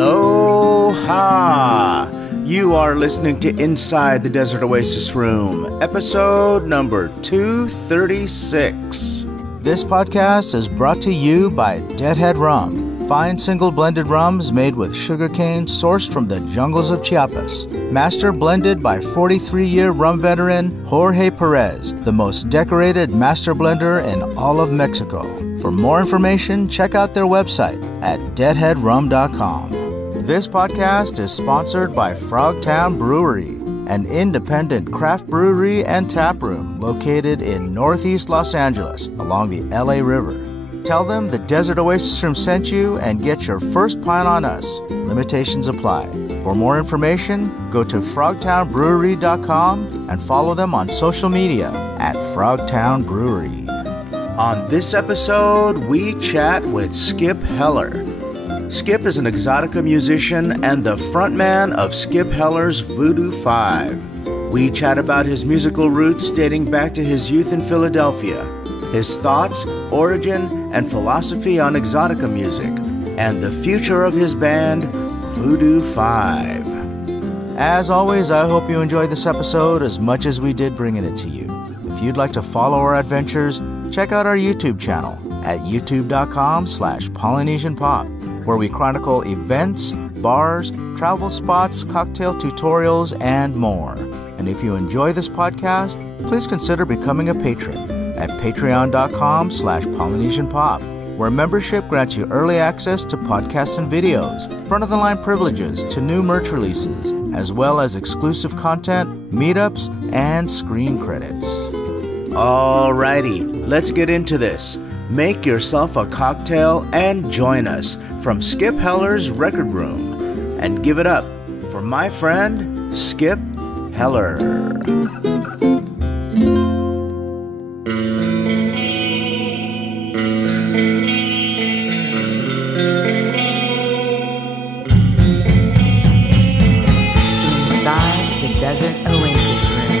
Aloha! You are listening to Inside the Desert Oasis Room, episode number 236. This podcast is brought to you by Deadhead Rum. Fine single blended rums made with sugarcane sourced from the jungles of Chiapas. Master blended by 43-year rum veteran Jorge Perez, the most decorated master blender in all of Mexico. For more information, check out their website at deadheadrum.com. This podcast is sponsored by Frogtown Brewery, an independent craft brewery and tap room located in Northeast Los Angeles along the LA River. Tell them the Desert Oasis Room sent you and get your first pint on us. Limitations apply. For more information, go to frogtownbrewery.com and follow them on social media at Frogtown Brewery. On this episode, we chat with Skip Heller. Skip is an exotica musician and the frontman of Skip Heller's Voodoo 5. We chat about his musical roots dating back to his youth in Philadelphia, his thoughts, origin, and philosophy on exotica music, and the future of his band, Voodoo 5. As always, I hope you enjoyed this episode as much as we did bringing it to you. If you'd like to follow our adventures, check out our YouTube channel at youtube.com/PolynesianPop, where we chronicle events, bars, travel spots, cocktail tutorials, and more. And if you enjoy this podcast, please consider becoming a patron at patreon.com/PolynesianPop, where membership grants you early access to podcasts and videos, front-of-the-line privileges to new merch releases, as well as exclusive content, meetups, and screen credits. Alrighty, let's get into this. Make yourself a cocktail and join us from Skip Heller's Record Room. And give it up for my friend, Skip Heller. Desert Oasis Room.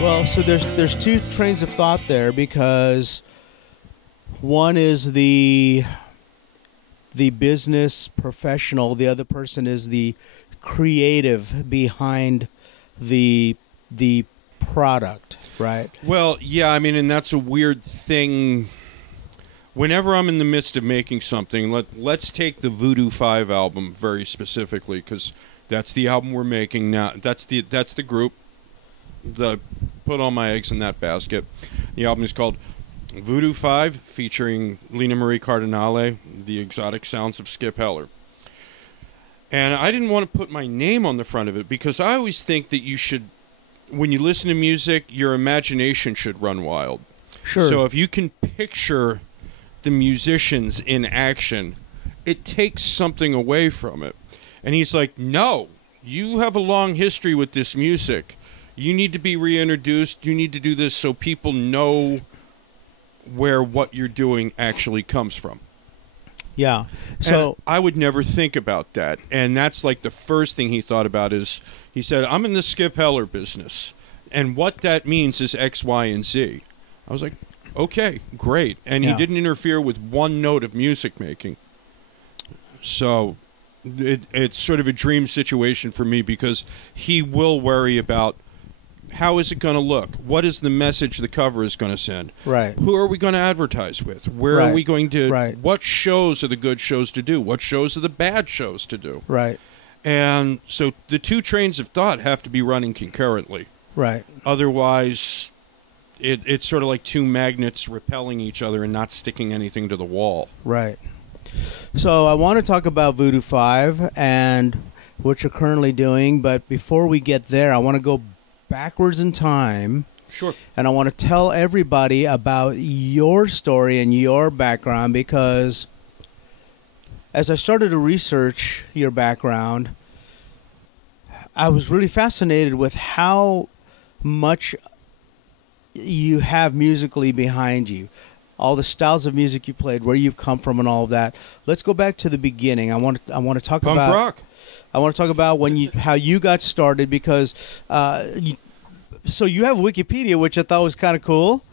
Well, so there's two trains of thought there, because one is the business professional, the other person is the creative behind the product, right? Well, yeah, I mean, and that's a weird thing. Whenever I'm in the midst of making something, let's take the Voodoo 5 album very specifically, because that's the album we're making now. That's the group. Put all my eggs in that basket. The album is called Voodoo 5, featuring Lena Marie Cardinale, the exotic sounds of Skip Heller. And I didn't want to put my name on the front of it, because I always think that you should, when you listen to music, your imagination should run wild. Sure. So if you can picture the musicians in action, it takes something away from it. And he's like, no, you have a long history with this music. You need to be reintroduced. You need to do this so people know where what you're doing actually comes from. Yeah. So and I would never think about that. And that's like the first thing he thought about is, he said, I'm in the Skip Heller business, and what that means is X, Y, and Z. I was like, okay, great. And he didn't interfere with one note of music making. So it's sort of a dream situation for me, because he will worry about, how is it going to look? What is the message the cover is going to send? Right. Who are we going to advertise with? Where are we going to... Right. What shows are the good shows to do? What shows are the bad shows to do? Right. And so the two trains of thought have to be running concurrently. Right. Otherwise... It's sort of like two magnets repelling each other and not sticking anything to the wall. Right. So I want to talk about Voodoo 5 and what you're currently doing, but before we get there, I want to go backwards in time. Sure. And I want to tell everybody about your story and your background, because as I started to research your background, I was really fascinated with how much you have musically behind you, all the styles of music you played, where you've come from, and all of that. Let's go back to the beginning. I want to talk Punk about rock. I want to talk about how you got started, because so you have Wikipedia, which I thought was kind of cool.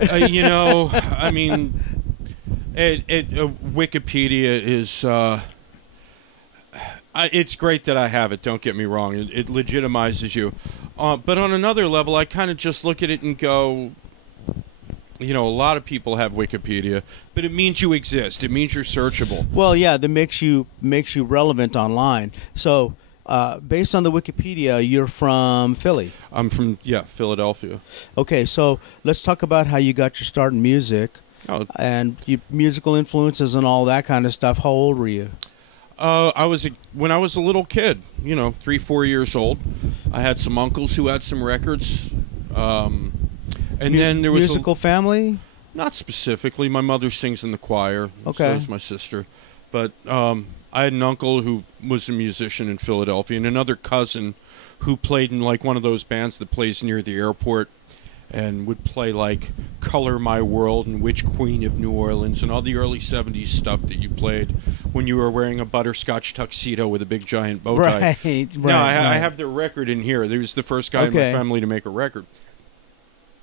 I mean, Wikipedia is. It's great that I have it. Don't get me wrong. It legitimizes you, but on another level, I kind of just look at it and go, a lot of people have Wikipedia, but it means you exist. It means you're searchable. Well, yeah, that makes you relevant online. So, based on the Wikipedia, you're from Philly. I'm from Philadelphia. Okay, so let's talk about how you got your start in music, and your musical influences and all that kind of stuff. How old were you? When I was a little kid, 3-4 years old. I had some uncles who had some records. And then there was musical family? Not specifically. My mother sings in the choir. Okay. So does my sister. But I had an uncle who was a musician in Philadelphia, and another cousin who played in like one of those bands that plays near the airport, and would play like Color My World and Witch Queen of New Orleans and all the early 70s stuff that you played when you were wearing a butterscotch tuxedo with a big giant bow tie. Right. No, I have their record in here. He was the first guy in my family to make a record.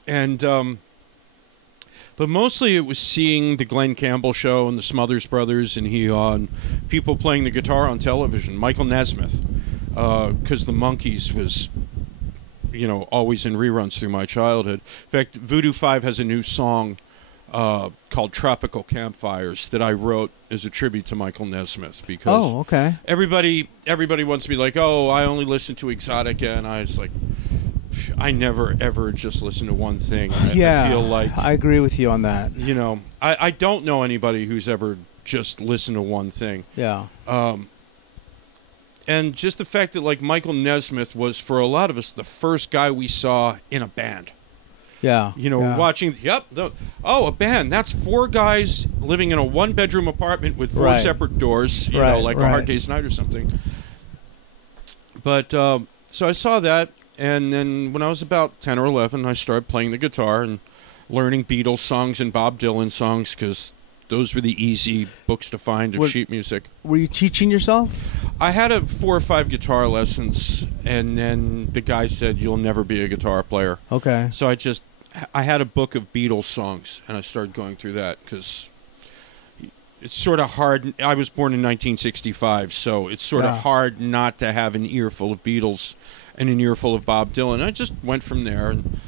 And, but mostly it was seeing the Glenn Campbell show and the Smothers Brothers and Hee-Haw and people playing the guitar on television. Michael Nesmith, because the Monkees was, always in reruns through my childhood. In fact, Voodoo 5 has a new song called Tropical Campfires that I wrote as a tribute to Michael Nesmith, because everybody wants to be like, oh, I only listen to exotica, and I was like, I never ever just listen to one thing. I feel like I agree with you on that. I don't know anybody who's ever just listened to one thing. Yeah. And just the fact that like Michael Nesmith was, for a lot of us, the first guy we saw in a band. Yeah. Watching. A band. That's 4 guys living in a 1-bedroom apartment with 4 separate doors. Like A Hard Day's Night or something. But so I saw that. And then when I was about 10 or 11, I started playing the guitar and learning Beatles songs and Bob Dylan songs, because those were the easy books to find of sheet music. Were you teaching yourself? I had 4 or 5 guitar lessons, and then the guy said, you'll never be a guitar player. Okay. So I had a book of Beatles songs, and I started going through that, because it's sort of hard. I was born in 1965, so it's sort of hard not to have an earful of Beatles and an earful of Bob Dylan. I just went from there and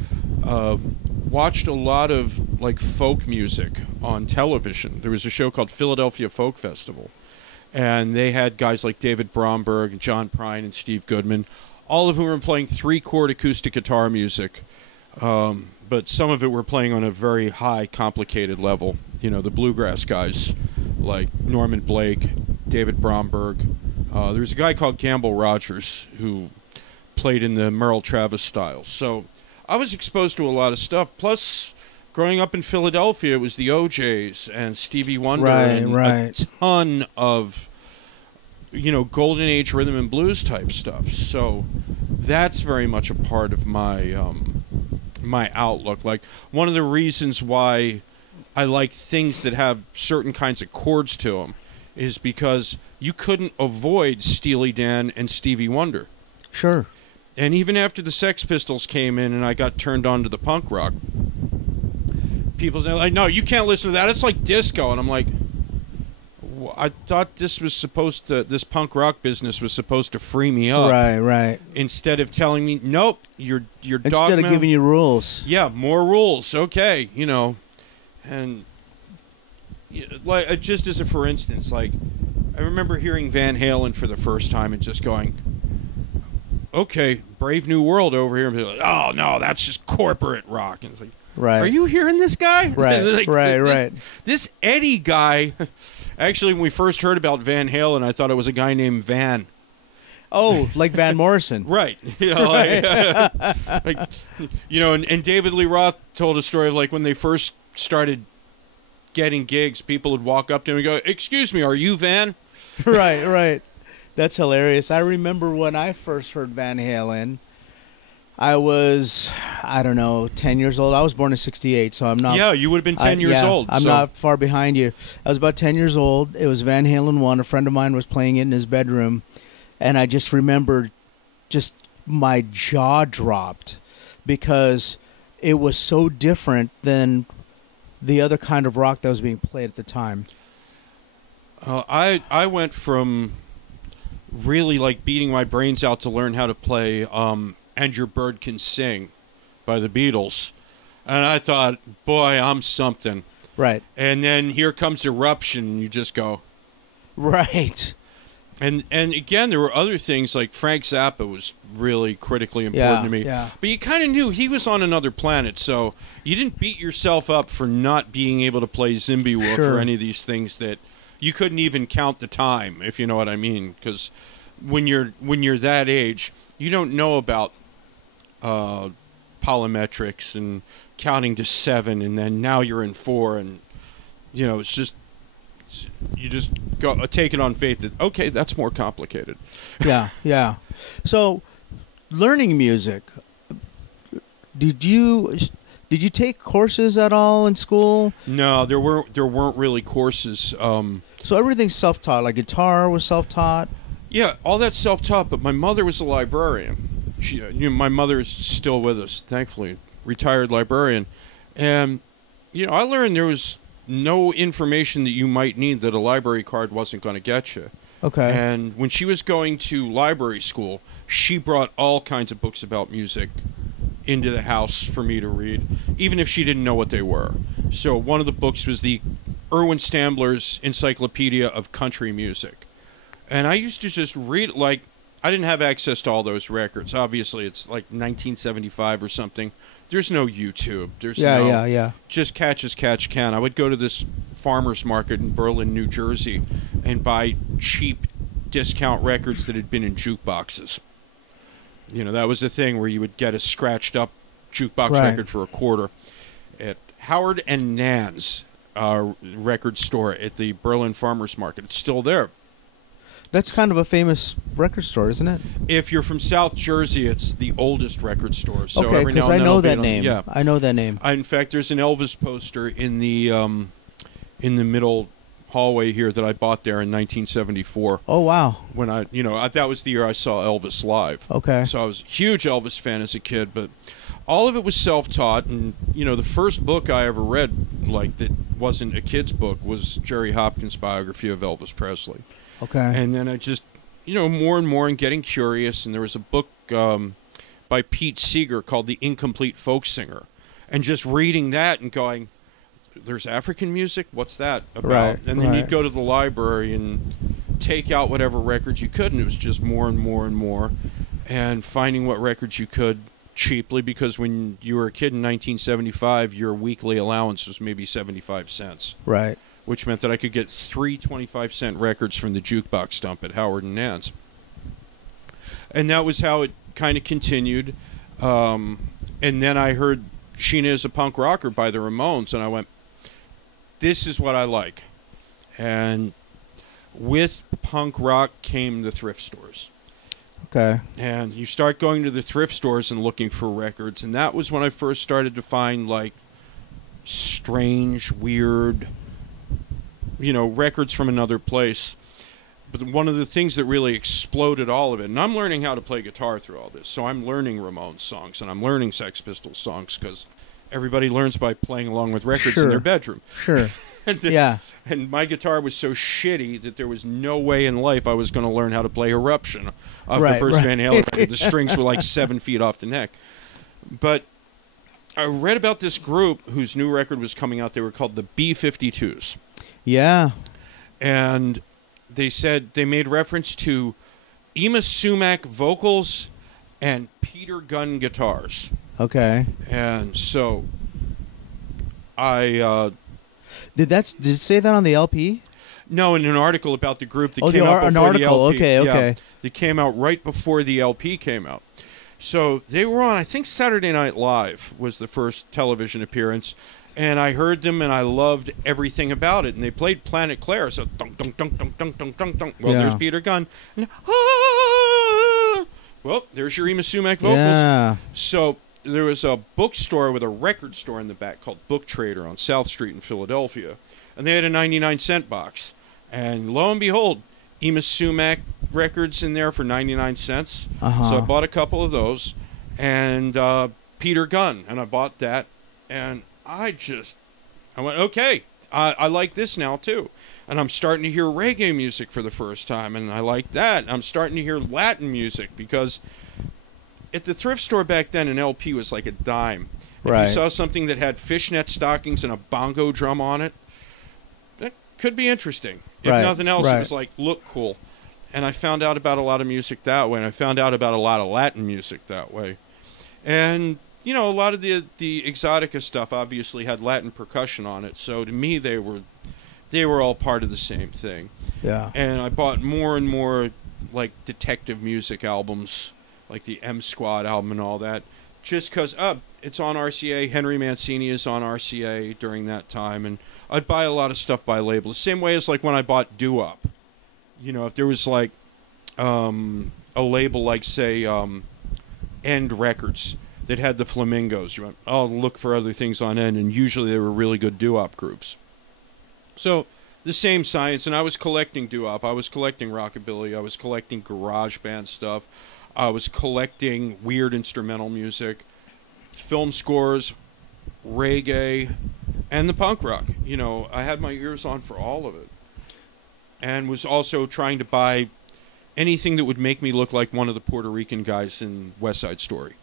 watched a lot of like folk music on television. There was a show called Philadelphia Folk Festival, and they had guys like David Bromberg, John Prine, and Steve Goodman, all of whom were playing 3-chord acoustic guitar music. But some of it were playing on a very high, complicated level. The bluegrass guys like Norman Blake, David Bromberg. There's a guy called Gamble Rogers who played in the Merle Travis style. So I was exposed to a lot of stuff. Plus, growing up in Philadelphia, it was the OJs and Stevie Wonder and a ton of, golden age rhythm and blues type stuff. So that's very much a part of my my outlook. Like, one of the reasons why I like things that have certain kinds of chords to them is because you couldn't avoid Steely Dan and Stevie Wonder. Sure. And even after the Sex Pistols came in and I got turned on to the punk rock, people say, like, no, you can't listen to that. It's like disco. And I'm like, I thought this punk rock business was supposed to free me up. Right. Instead of telling me, nope, you're dogma. Instead of giving you rules. Yeah, more rules. Okay, And like, just as a for instance, like, I remember hearing Van Halen for the first time and just going, okay, Brave New World over here, and be like, oh no, that's just corporate rock. And it's like, are you hearing this guy? Right. This Eddie guy. Actually, when we first heard about Van Halen, I thought it was a guy named Van. Oh, like Van Morrison. Right. And David Lee Roth told a story of like when they first started getting gigs, people would walk up to him and go, excuse me, are you Van? Right. That's hilarious. I remember when I first heard Van Halen, I was, 10 years old. I was born in 68, so I'm not... Yeah, you would have been 10 years old. I'm not far behind you. I was about 10 years old. It was Van Halen 1. A friend of mine was playing it in his bedroom, and I just remember my jaw dropped because it was so different than the other kind of rock that was being played at the time? I went from really like beating my brains out to learn how to play "And Your Bird Can Sing" by the Beatles, and I thought, boy, I'm something. Right. And then here comes Eruption, and you just go, right. And again, there were other things like Frank Zappa was really critically important to me. Yeah. But you kind of knew he was on another planet, so you didn't beat yourself up for not being able to play Zimby Woof Sure. or any of these things that you couldn't even count the time, if you know what I mean. Because when you're that age, you don't know about polymetrics and counting to 7, and then now you're in 4, and it's just. You just go take it on faith that, okay, that's more complicated. Yeah. So, learning music. Did you take courses at all in school? No, there weren't really courses. So everything's self-taught. Like guitar was self-taught. Yeah, all that's self-taught. But my mother was a librarian. My mother is still with us, thankfully, retired librarian, and I learned there was no information that you might need that a library card wasn't going to get you. Okay. And when she was going to library school, she brought all kinds of books about music into the house for me to read, even if she didn't know what they were. So one of the books was the Erwin Stambler's Encyclopedia of Country Music. And I used to just read, like, I didn't have access to all those records. Obviously, it's like 1975 or something. There's no YouTube. There's Yeah. just catch as catch can. I would go to this farmer's market in Berlin, New Jersey, and buy cheap discount records that had been in jukeboxes. That was the thing where you would get a scratched up jukebox record for $0.25 at Howard and Nan's record store at the Berlin farmer's market. It's still there. That's kind of a famous record store, isn't it? If you're from South Jersey, it's the oldest record store. So okay, every now because and I then know I'll be that on- name. Yeah, I know that name. In fact, there's an Elvis poster in the middle hallway here that I bought there in 1974. Oh wow! When that was the year I saw Elvis live. Okay. So I was a huge Elvis fan as a kid, but all of it was self-taught. And the first book I ever read, like that wasn't a kid's book, was Jerry Hopkins' biography of Elvis Presley. Okay. And then I just, more and more and getting curious. And there was a book by Pete Seeger called The Incomplete Folk Singer. And just reading that and going, there's African music? What's that about? Right, and then right. you'd go to the library and take out whatever records you could. And it was just more and more and more. And finding what records you could cheaply. Because when you were a kid in 1975, your weekly allowance was maybe 75 cents. Right. Which meant that I could get 3 25-cent records from the jukebox dump at Howard and Nan's. And that was how it kind of continued. And then I heard Sheena is a Punk Rocker by the Ramones, and I went, this is what I like. And with punk rock came the thrift stores. Okay. And you start going to the thrift stores and looking for records, and that was when I first started to find, like, strange, weird records from another place. But one of the things that really exploded all of it, and I'm learning how to play guitar through all this, so I'm learning Ramones songs, and I'm learning Sex Pistols songs, because everybody learns by playing along with records in their bedroom. Sure. And my guitar was so shitty that there was no way in life I was going to learn how to play Eruption off the first Van Halen record. The strings were like 7 feet off the neck. But I read about this group whose new record was coming out. They were called the B-52s. Yeah. And they said they made reference to Ema Sumac vocals and Peter Gunn guitars. Okay. And so I... Did it say that on the LP? No, in an article about the group that Oh, came out an before the article. LP. Okay. Yeah, that came out right before the LP came out. So they were on, I think Saturday Night Live was the first television appearance, and I heard them and I loved everything about it. And they played Planet Claire, so dunk, dunk, dunk, dunk, dunk, dunk, dunk, dunk. Well, there's Peter Gunn. And, well, there's your Ema Sumac vocals. Yeah. So there was a bookstore with a record store in the back called Book Trader on South Street in Philadelphia. And they had a 99-cent box. And lo and behold, Ema Sumac records in there for 99 cents. Uh-huh. So I bought a couple of those. And Peter Gunn. And I bought that. And I I went, okay, I like this now too. And I'm starting to hear reggae music for the first time, and I like that. I'm starting to hear Latin music, because at the thrift store back then, an LP was like a dime. If Right. you saw something that had fishnet stockings and a bongo drum on it, that could be interesting. If Right, nothing else, right. it was like, look cool. And I found out about a lot of music that way, and I found out about a lot of Latin music that way. And, you know, a lot of the exotica stuff obviously had Latin percussion on it, so to me they were all part of the same thing. Yeah. And I bought more and more, like, detective music albums, like the M Squad album and all that, just because, it's on RCA. Henry Mancini is on RCA during that time, and I'd buy a lot of stuff by label. The same way as, like, when I bought Doo-Wop. You know, if there was, like, a label like, say, End Records that had the Flamingos, you went, oh, look for other things on End, and usually they were really good doo-wop groups. So, the same science, and I was collecting doo-wop, I was collecting rockabilly, I was collecting garage band stuff, I was collecting weird instrumental music, film scores, reggae, and the punk rock. You know, I had my ears on for all of it. And was also trying to buy anything that would make me look like one of the Puerto Rican guys in West Side Story.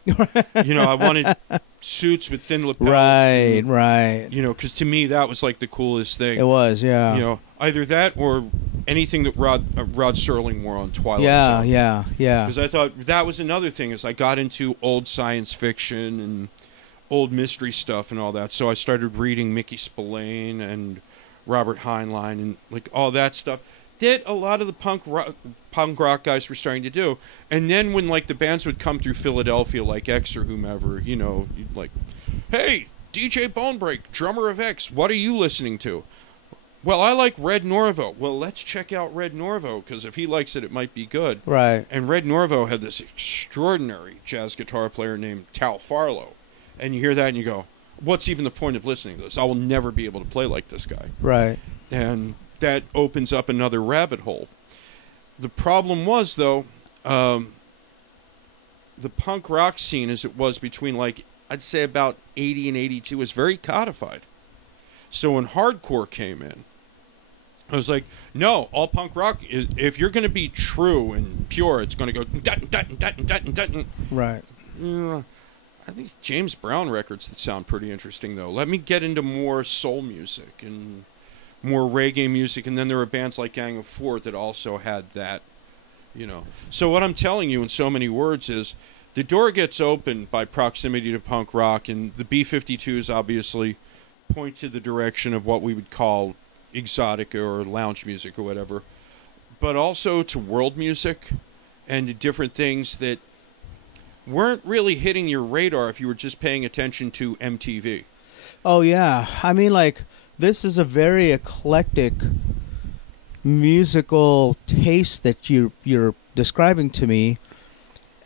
You know, I wanted suits with thin lapels. Right, right. You know, because to me that was like the coolest thing. It was, yeah. You know, either that or anything that Rod Serling wore on Twilight Yeah, Zone. yeah, yeah. Because I thought that was another thing, as I got into old science fiction and old mystery stuff and all that. So I started reading Mickey Spillane and Robert Heinlein and like all that stuff that a lot of the punk rock guys were starting to do. And then when like the bands would come through Philadelphia, like X or whomever, you know, you'd like, hey, DJ Bonebreak, drummer of X, what are you listening to? Well, I like Red Norvo. Well, let's check out Red Norvo, because if he likes it, it might be good. Right. And Red Norvo had this extraordinary jazz guitar player named Tal Farlow. And you hear that and you go, what's even the point of listening to this? I will never be able to play like this guy. Right. And that opens up another rabbit hole. The problem was, though, the punk rock scene as it was between, like, I'd say about 80 and 82 was very codified. So when hardcore came in, I was like, no, all punk rock, if you're going to be true and pure, it's going to go dun, dun, dun, dun, dun, dun. Right. I think James Brown records that sound pretty interesting, though. Let me get into more soul music and more reggae music, and then there were bands like Gang of Four that also had that, you know. So what I'm telling you in so many words is the door gets opened by proximity to punk rock, and the B-52s obviously point to the direction of what we would call exotica or lounge music or whatever, but also to world music and to different things that weren't really hitting your radar if you were just paying attention to MTV. Oh, yeah. I mean, like, this is a very eclectic musical taste that you're describing to me,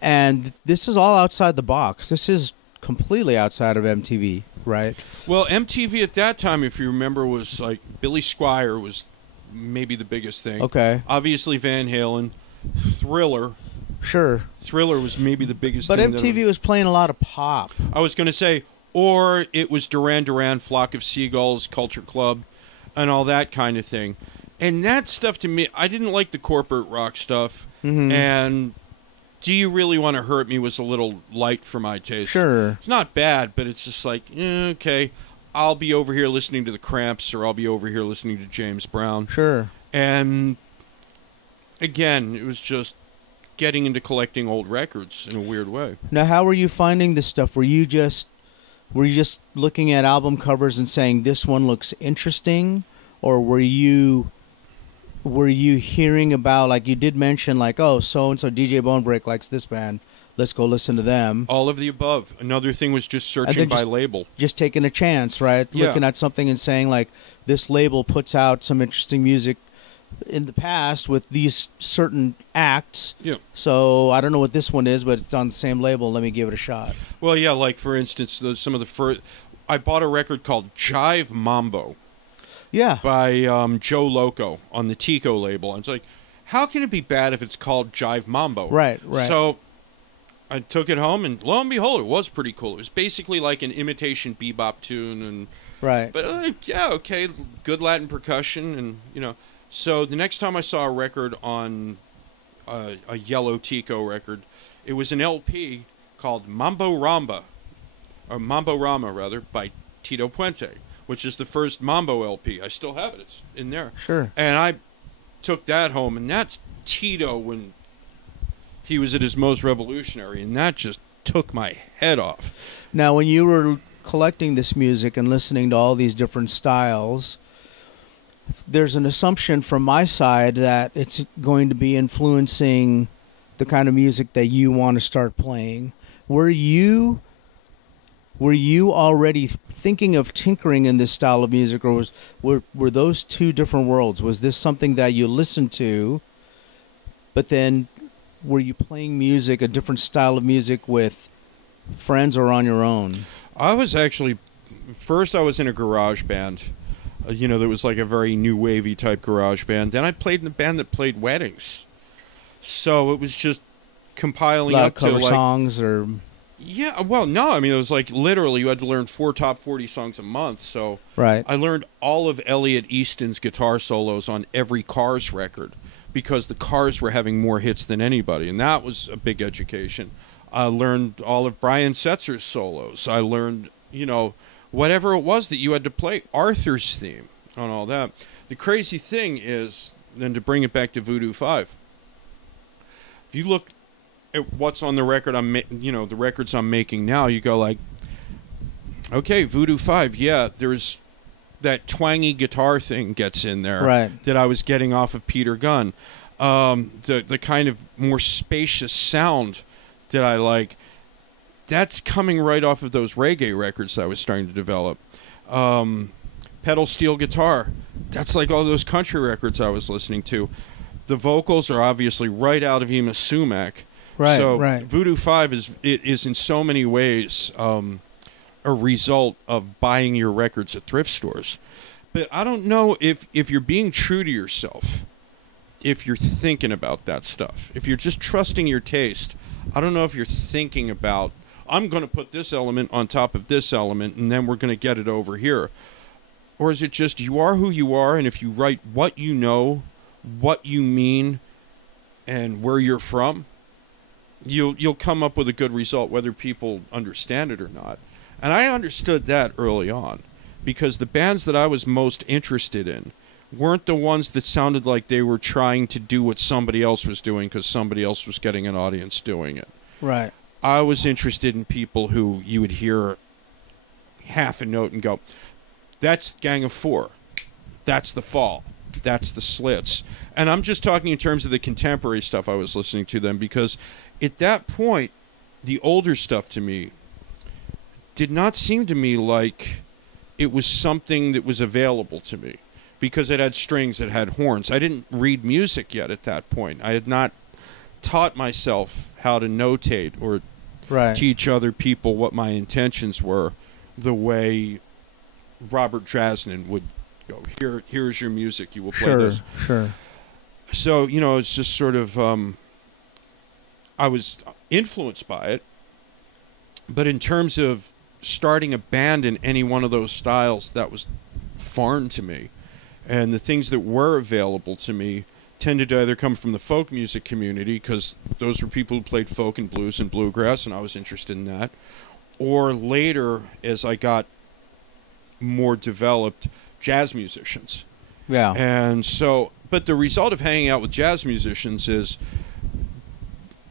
and this is all outside the box. This is completely outside of MTV, right? Well, MTV at that time, if you remember, was like Billy Squier was maybe the biggest thing. Okay. Obviously Van Halen, Thriller. Sure. Thriller was maybe the biggest But thing. MTV was playing a lot of pop. I was going to say, or it was Duran Duran, Flock of Seagulls, Culture Club, and all that kind of thing. And that stuff to me, I didn't like the corporate rock stuff. Mm-hmm. And Do You Really Want to Hurt Me was a little light for my taste. Sure. It's not bad, but it's just like, okay, I'll be over here listening to the Cramps, or I'll be over here listening to James Brown. Sure. And again, it was just getting into collecting old records in a weird way. Now, how were you finding this stuff? Were you just looking at album covers and saying this one looks interesting, or were you hearing about, like you did mention, like, oh, so and so DJ Bonebreak likes this band, let's go listen to them? All of the above. Another thing was just searching by label. Just taking a chance, right? Yeah. Looking at something and saying, like, this label puts out some interesting music in the past with these certain acts. Yeah. So I don't know what this one is, but it's on the same label. Let me give it a shot. Well, yeah, like for instance, some of the first. I bought a record called Jive Mambo Yeah. by Joe Loco on the Tico label. And it's like, how can it be bad if it's called Jive Mambo? Right, right. So I took it home, and lo and behold, it was pretty cool. It was basically like an imitation bebop tune, and Right. But yeah, okay, good Latin percussion, and So the next time I saw a record on a Yellow Tico record, it was an LP called Mambo Rama rather, by Tito Puente, which is the first Mambo LP. I still have it. It's in there. Sure. And I took that home, and that's Tito when he was at his most revolutionary, and that just took my head off. Now, when you were collecting this music and listening to all these different styles, there's an assumption from my side that it's going to be influencing the kind of music that you want to start playing. Were you already thinking of tinkering in this style of music, or were those two different worlds? Was this something that you listened to, but then were you playing music, a different style of music, with friends or on your own? I was actually, first I was in a garage band, that was like a very new wavy type garage band. Then I played in a band that played weddings. So it was just compiling up to cover songs or... Yeah, well, no, I mean, it was like literally you had to learn 4 top 40 songs a month. So right. I learned all of Elliot Easton's guitar solos on every Cars record because the Cars were having more hits than anybody, and that was a big education. I learned all of Brian Setzer's solos. I learned, whatever it was that you had to play, Arthur's theme on all that. The crazy thing is, then to bring it back to Voodoo 5, if you look at what's on the record the records I'm making now, you go like, okay, Voodoo 5, yeah, there's that twangy guitar thing gets in there right. that I was getting off of Peter Gunn. The kind of more spacious sound that I like, that's coming right off of those reggae records that I was starting to develop. Pedal steel guitar, that's like all those country records I was listening to. The vocals are obviously right out of Yma Sumac. Right, so right. Voodoo 5 is in so many ways a result of buying your records at thrift stores. But I don't know if you're being true to yourself, if you're thinking about that stuff. If you're just trusting your taste, I don't know if you're thinking about, I'm going to put this element on top of this element, and then we're going to get it over here. Or is it just you are who you are, and if you write what you know, what you mean, and where you're from, you'll come up with a good result, whether people understand it or not. And I understood that early on, because the bands that I was most interested in weren't the ones that sounded like they were trying to do what somebody else was doing because somebody else was getting an audience doing it. Right. I was interested in people who you would hear half a note and go, that's Gang of Four, that's The Fall, that's The Slits. And I'm just talking in terms of the contemporary stuff I was listening to then, because at that point, the older stuff to me did not seem to me like it was something that was available to me, because it had strings, it had horns. I didn't read music yet at that point. I had not taught myself how to notate or right. teach other people what my intentions were the way Robert Drasnin would go, here's your music, you will play this. Sure. So, it's just sort of, I was influenced by it, but in terms of starting a band in any one of those styles, that was foreign to me. And the things that were available to me tended to either come from the folk music community, because those were people who played folk and blues and bluegrass, and I was interested in that. Or later, as I got more developed, jazz musicians. Yeah. And so, but the result of hanging out with jazz musicians is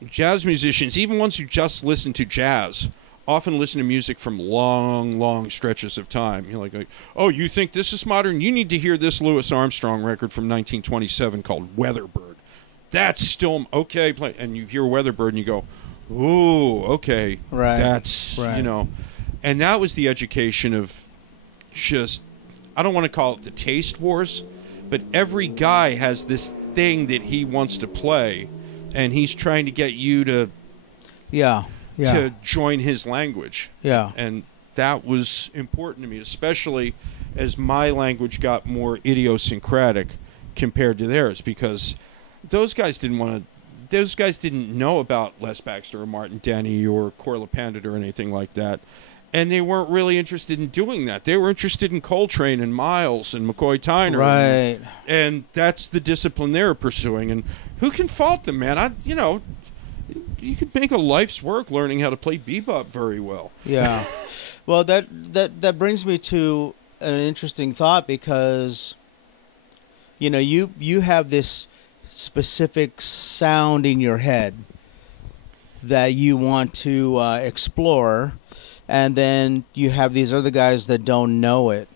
jazz musicians, even ones who just listen to jazz, often listen to music from long stretches of time. You're like, oh, you think this is modern? You need to hear this Louis Armstrong record from 1927 called Weatherbird. That's still okay. And you hear Weatherbird and you go, ooh, okay. Right. That's, right. And that was the education of just, I don't want to call it the taste wars, but every guy has this thing that he wants to play, and he's trying to get you to to join his language. Yeah. And that was important to me, especially as my language got more idiosyncratic compared to theirs, because those guys didn't know about Les Baxter or Martin Denny or Corla Pandit or anything like that. And they weren't really interested in doing that. They were interested in Coltrane and Miles and McCoy Tyner. Right. And that's the discipline they were pursuing. And who can fault them, man? You could make a life's work learning how to play bebop very well. Yeah. Well, that brings me to an interesting thought, because you have this specific sound in your head that you want to explore, and then you have these other guys that don't know it.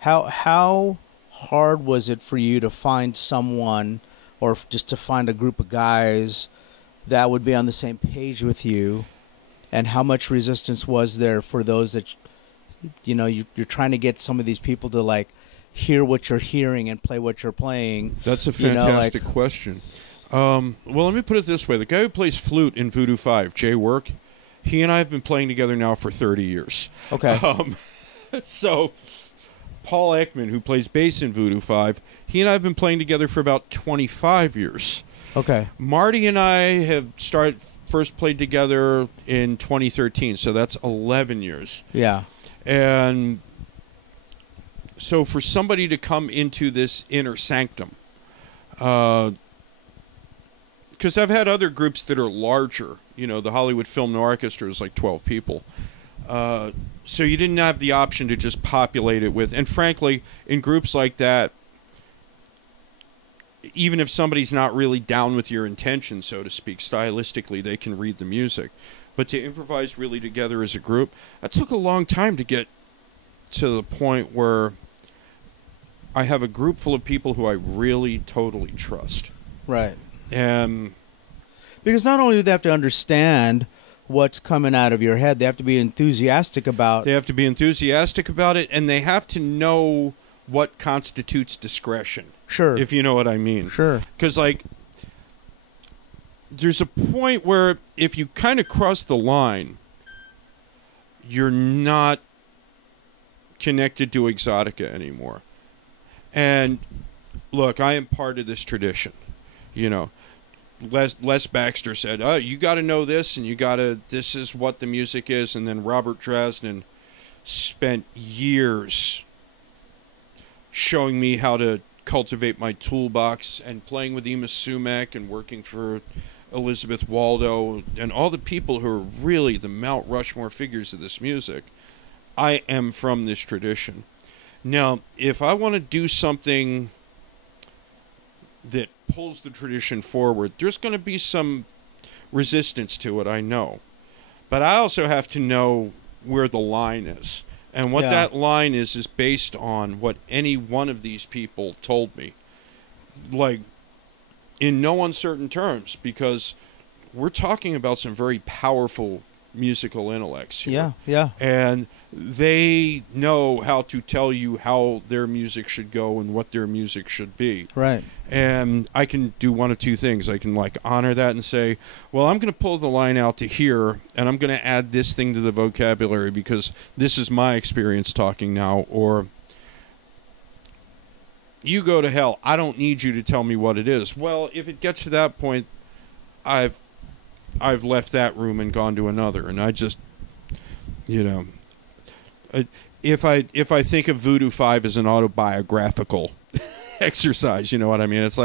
How hard was it for you to find someone, or just to find a group of guys that would be on the same page with you? And how much resistance was there for those that, you're trying to get some of these people to like hear what you're hearing and play what you're playing? That's a fantastic question. Well, let me put it this way. The guy who plays flute in Voodoo 5, Jay Work, he and I have been playing together now for 30 years. Okay. So Paul Ekman, who plays bass in Voodoo 5, he and I have been playing together for about 25 years. Okay. Marty and I have first played together in 2013, so that's 11 years. Yeah. And so for somebody to come into this inner sanctum, because I've had other groups that are larger, the Hollywood Film Orchestra is like 12 people. So you didn't have the option to just populate it with, and frankly, in groups like that, even if somebody's not really down with your intention, so to speak, stylistically, they can read the music. But to improvise really together as a group, that took a long time to get to the point where I have a group full of people who I really totally trust. Right. And because not only do they have to understand what's coming out of your head, they have to be enthusiastic about it, and they have to know what constitutes discretion. Sure. If you know what I mean. Sure. Because, there's a point where if you kind of cross the line, you're not connected to exotica anymore. And, look, I am part of this tradition. Les Baxter said, you got to know this, and this is what the music is. And then Robert Drasnin spent years showing me how to cultivate my toolbox, and playing with Ema Sumac and working for Elizabeth Waldo and all the people who are really the Mount Rushmore figures of this music. I am from this tradition. Now, if I want to do something that pulls the tradition forward, there's going to be some resistance to it, I know. But I also have to know where the line is. And what that line is based on what any one of these people told me. In no uncertain terms, because we're talking about some very powerful musical intellects here. Yeah. And they know how to tell you how their music should go and what their music should be. Right. And I can do one of two things. I can honor that and say, well, I'm going to pull the line out to here, and I'm going to add this thing to the vocabulary because this is my experience talking now. Or, you go to hell. I don't need you to tell me what it is. Well, if it gets to that point, I've left that room and gone to another, and I just, if I think of Voodoo 5 as an autobiographical exercise, you know what I mean? It's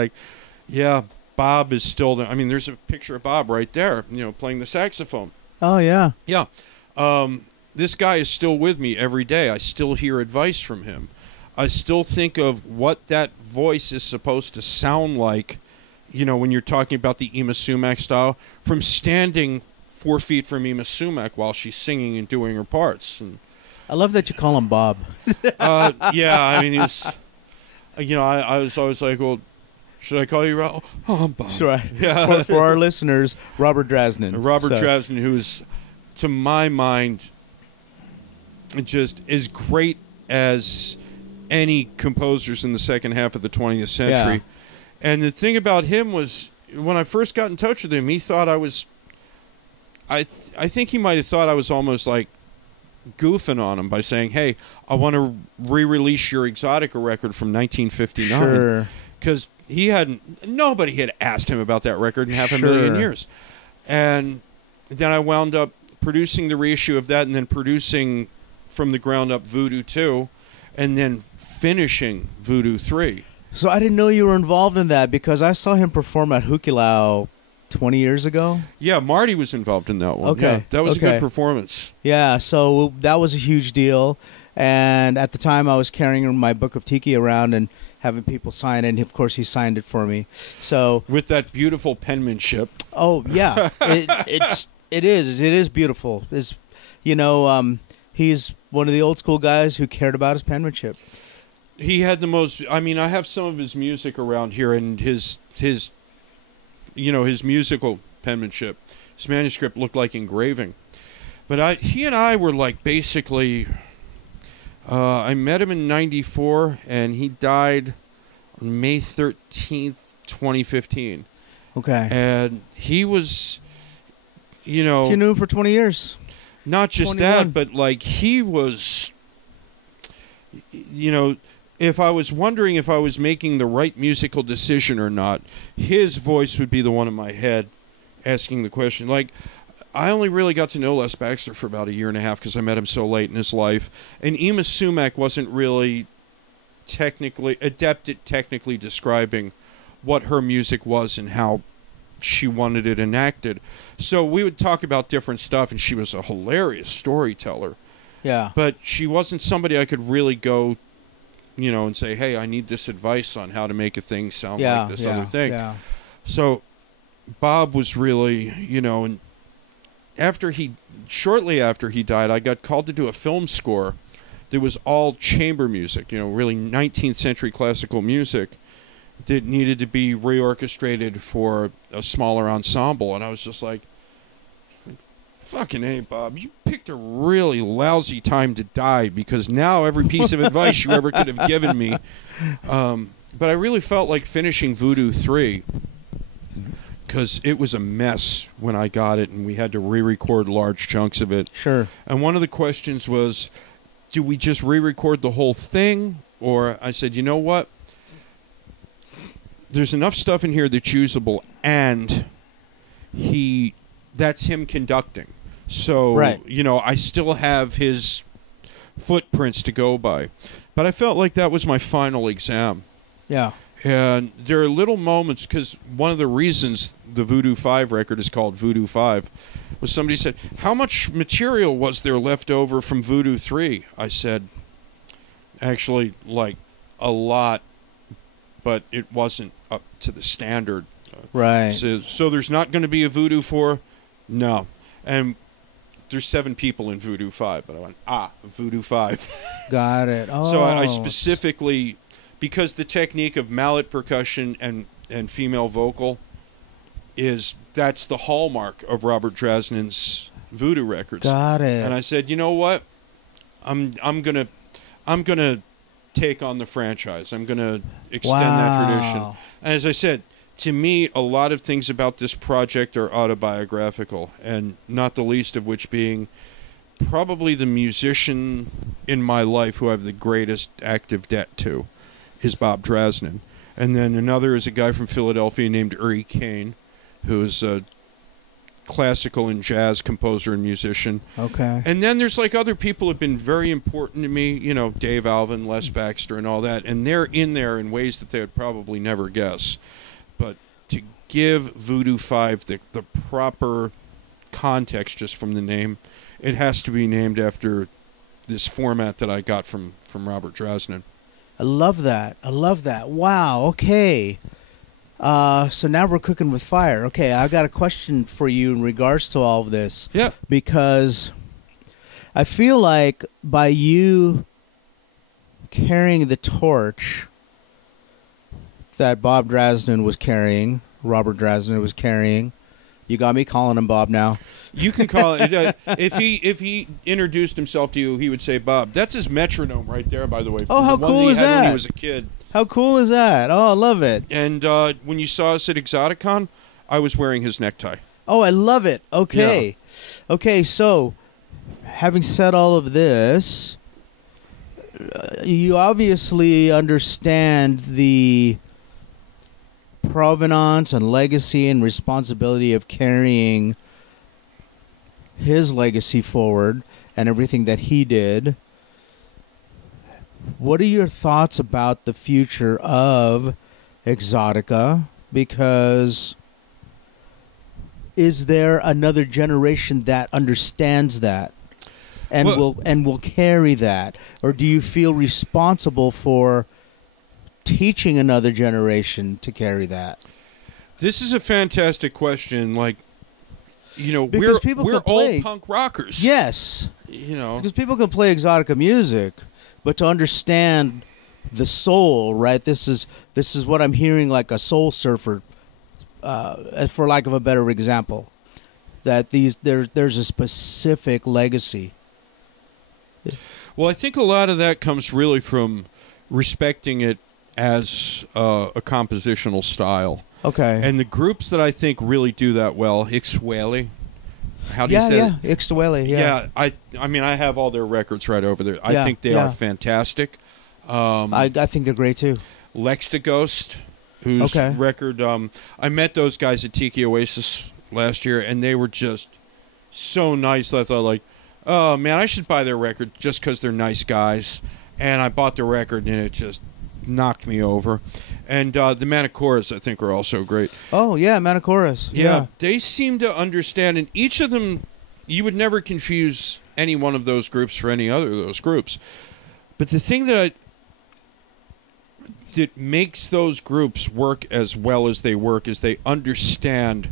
Bob is still there. I mean, there's a picture of Bob right there, playing the saxophone. Oh, yeah. Yeah. This guy is still with me every day. I still hear advice from him. I still think of what that voice is supposed to sound like, when you're talking about the Ema Sumac style, from standing 4 feet from Ema Sumac while she's singing and doing her parts. And I love that you call him Bob. yeah, I mean, he's, I was always like, well, should I call you Rob? Oh, I'm Bob. That's right. Yeah. For our listeners, Robert Drasnin. Drasnin, who's, to my mind, just as great as any composers in the second half of the 20th century. Yeah. And the thing about him was, when I first got in touch with him, he thought I was, I think he might have thought I was almost like goofing on him by saying, hey, I want to re-release your Exotica record from 1959. Sure. Because nobody had asked him about that record in half a million years. And then I wound up producing the reissue of that and then producing from the ground up Voodoo 2 and then finishing Voodoo 3. So I didn't know you were involved in that because I saw him perform at Hukilau 20 years ago. Yeah, Marty was involved in that one. Okay. Yeah, that was a good performance. Yeah, so that was a huge deal. And at the time, I was carrying my book of Tiki around and having people sign it. And, of course, he signed it for me. So with that beautiful penmanship. Oh, yeah. It is beautiful. It's, he's one of the old school guys who cared about his penmanship. He had the most. I mean, I have some of his music around here, and his musical penmanship. His manuscript looked like engraving. But he and I were like basically. I met him in '94, and he died on May 13th, 2015. Okay. And he was, You knew him for 20 years. Not just 21. that, but like he was, if I was wondering if I was making the right musical decision or not, his voice would be the one in my head asking the question. Like, I only really got to know Les Baxter for about a year and a half because I met him so late in his life. And Ema Sumac wasn't really adept at technically describing what her music was and how she wanted it enacted. So we would talk about different stuff, and she was a hilarious storyteller. Yeah. But she wasn't somebody I could really go, and say, hey, I need this advice on how to make a thing sound like this other thing. Yeah. So Bob was really, and shortly after he died, I got called to do a film score that was all chamber music, really 19th century classical music that needed to be reorchestrated for a smaller ensemble. And I was just like, fucking A, Bob, you picked a really lousy time to die because now every piece of advice you ever could have given me. But I really felt like finishing Voodoo 3 because it was a mess when I got it, and we had to re-record large chunks of it. Sure. And one of the questions was, do we just re-record the whole thing? Or I said, you know what? There's enough stuff in here that's usable, and that's him conducting. So, right. I still have his footprints to go by. But I felt like that was my final exam. Yeah. And there are little moments, because one of the reasons the Voodoo 5 record is called Voodoo 5 was somebody said, how much material was there left over from Voodoo 3? I said, actually, like, a lot, but it wasn't up to the standard. Right. So there's not going to be a Voodoo 4? No. And there's 7 people in Voodoo 5, but I went, Voodoo 5. Got it. Oh. So I specifically, because the technique of mallet percussion and female vocal that's the hallmark of Robert Drasnin's Voodoo records. Got it. And I said, you know what? I'm gonna take on the franchise. I'm gonna extend that tradition. And as I said, to me, a lot of things about this project are autobiographical, and not the least of which being probably the musician in my life who I have the greatest active debt to is Bob Drasnin. And then another is a guy from Philadelphia named Uri Kane, who is a classical and jazz composer and musician. Okay. And then there's like other people who have been very important to me, Dave Alvin, Les Baxter, and all that. And they're in there in ways that they would probably never guess. But to give Voodoo 5 the proper context just from the name, it has to be named after this format that I got from Robert Drasnin. I love that. Wow. Okay. So now we're cooking with fire. Okay, I've got a question for you in regards to all of this. Yeah. Because I feel like by you carrying the torch that Bob Drasnin was carrying, Robert Drasnin was carrying, you got me calling him Bob now. You can call it. If he introduced himself to you, he would say Bob. That's his metronome right there, by the way. Oh, how cool is that? When he was a kid. How cool is that? Oh, I love it. And when you saw us at Exoticon, I was wearing his necktie. Oh, I love it. Okay. Yeah. Okay, so having said all of this, you obviously understand the provenance and legacy and responsibility of carrying his legacy forward and everything that he did. what are your thoughts about the future of exotica? Because is there another generation that understands that and will carry that, or do you feel responsible for teaching another generation to carry that? This is a fantastic question. Like, Because we're all punk rockers. Yes. Because people can play exotica music, but to understand the soul, right? This is what I'm hearing, like a soul surfer, for lack of a better example, that there's a specific legacy. Well, I think a lot of that comes really from respecting it as a compositional style. Okay. And the groups that I think really do that well, Ixweli. How do you say it? Ixtaweli, yeah. I mean, I have all their records right over there. I think they are fantastic. I think they're great too. Lex to Ghost, whose record, I met those guys at Tiki Oasis last year, and they were just so nice that I thought, like, oh, man, I should buy their record just because they're nice guys. And I bought the record, and it just knocked me over. And the Manicoras, I think, are also great. Oh, yeah, Manicoras. Yeah. They seem to understand, and each of them, you would never confuse any one of those groups for any other of those groups. But the thing that makes those groups work as well as they work is they understand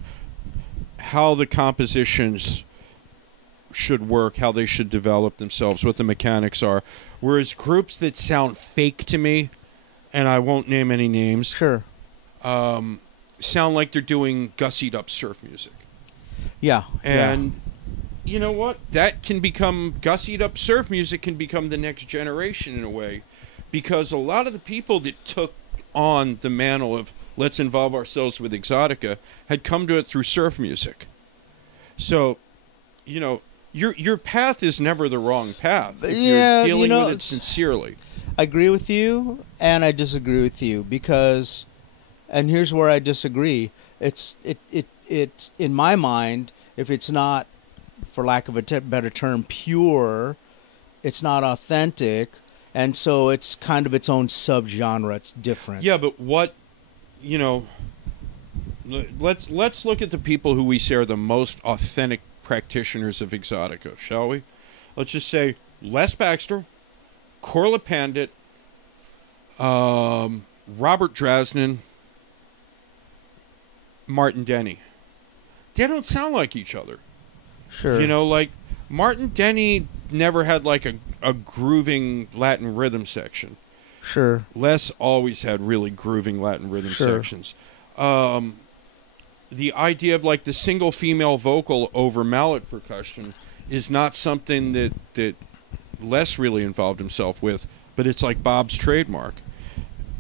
how the compositions should work, how they should develop themselves, what the mechanics are. Whereas groups that sound fake to me, and I won't name any names, sure, sound like they're doing gussied up surf music. Yeah. And you know what? That can become, gussied up surf music can become the next generation in a way, because a lot of the people that took on the mantle of let's involve ourselves with exotica had come to it through surf music. So, your path is never the wrong path if you're dealing with it sincerely. I agree with you, and I disagree with you, because, and here's where I disagree. It's in my mind, if it's not, for lack of a better term, pure, it's not authentic, and so it's kind of its own subgenre. It's different. Yeah, but let's look at the people who we say are the most authentic practitioners of exotica, shall we? Let's just say Les Baxter, Corla Pandit, Robert Drasnin, Martin Denny. They don't sound like each other. Sure. Like Martin Denny never had like a grooving Latin rhythm section. Sure. Les always had really grooving Latin rhythm sections. The idea of like the single female vocal over mallet percussion is not something that Les really involved himself with, but it's like Bob's trademark.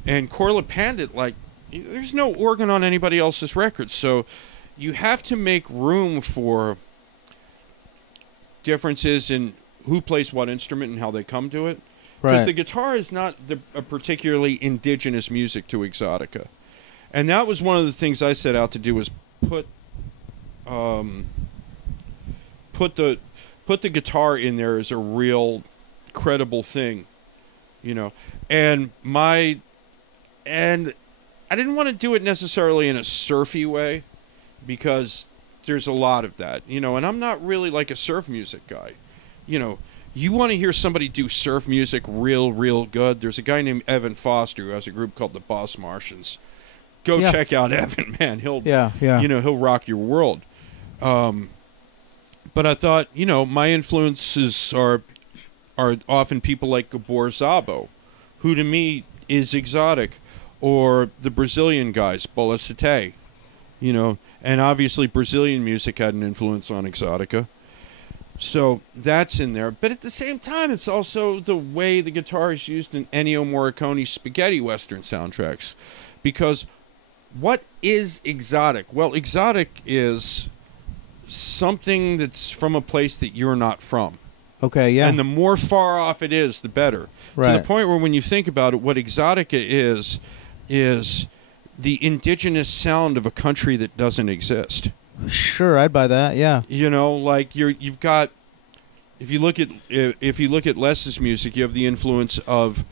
And Corla Pandit, like, there's no organ on anybody else's record, so you have to make room for differences in who plays what instrument and how they come to it. Because the guitar is not a particularly indigenous music to exotica. And that was one of the things I set out to do, was put the guitar in there as a real credible thing, and I didn't want to do it necessarily in a surfy way, because there's a lot of that, and I'm not really like a surf music guy. You want to hear somebody do surf music real good, there's a guy named Evan Foster who has a group called the Boss Martians. Go check out Evan, man. He'll he'll rock your world. But I thought, my influences are often people like Gabor Szabo, who to me is exotic, or the Brazilian guys, Bola Sete, and obviously Brazilian music had an influence on exotica. So that's in there. But at the same time, it's also the way the guitar is used in Ennio Morricone's spaghetti western soundtracks. Because what is exotic? Well, exotic is something that's from a place that you're not from. Okay, yeah. And the more far off it is, the better. Right. To the point where when you think about it, what exotica is the indigenous sound of a country that doesn't exist. Sure, I'd buy that. Yeah. Like you've got, if you look at Les's music, you have the influence of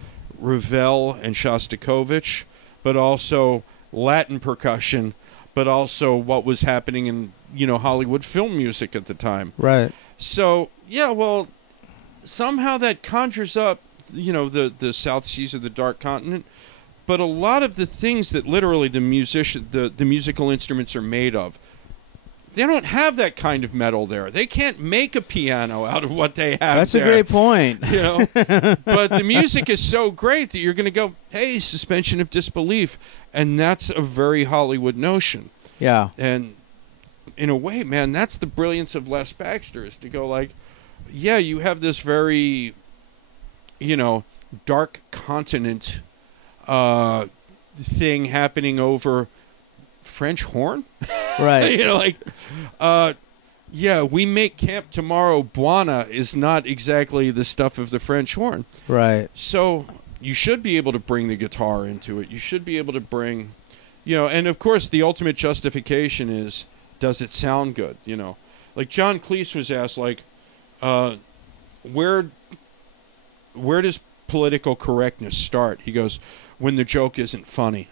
Ravel and Shostakovich, but also Latin percussion, but also what was happening in, Hollywood film music at the time. Right. So, yeah, well, somehow that conjures up, the South Seas of the Dark Continent. But a lot of the things that literally the musical instruments are made of, they don't have that kind of metal there. They can't make a piano out of what they have. That's there. a great point. But the music is so great that you're going to go, hey, suspension of disbelief. And that's a very Hollywood notion. Yeah. And in a way, man, that's the brilliance of Les Baxter, is to go like, yeah, you have this very, dark continent thing happening over French horn. Right. Yeah, we make Camp Tomorrow Buona is not exactly the stuff of the French horn. Right. So you should be able to bring the guitar into it. You should be able to bring, and of course the ultimate justification is, does it sound good? Like John Cleese was asked, where does political correctness start? He goes, when the joke isn't funny.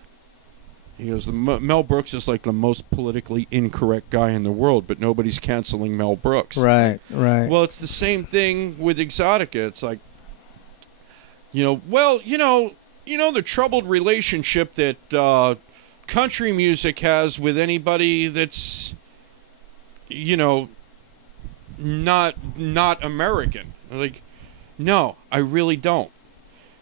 He goes, Mel Brooks is like the most politically incorrect guy in the world, but nobody's canceling Mel Brooks. Right, right. Well, it's the same thing with exotica. It's like, the troubled relationship that country music has with anybody that's, not American. Like, no, I really don't.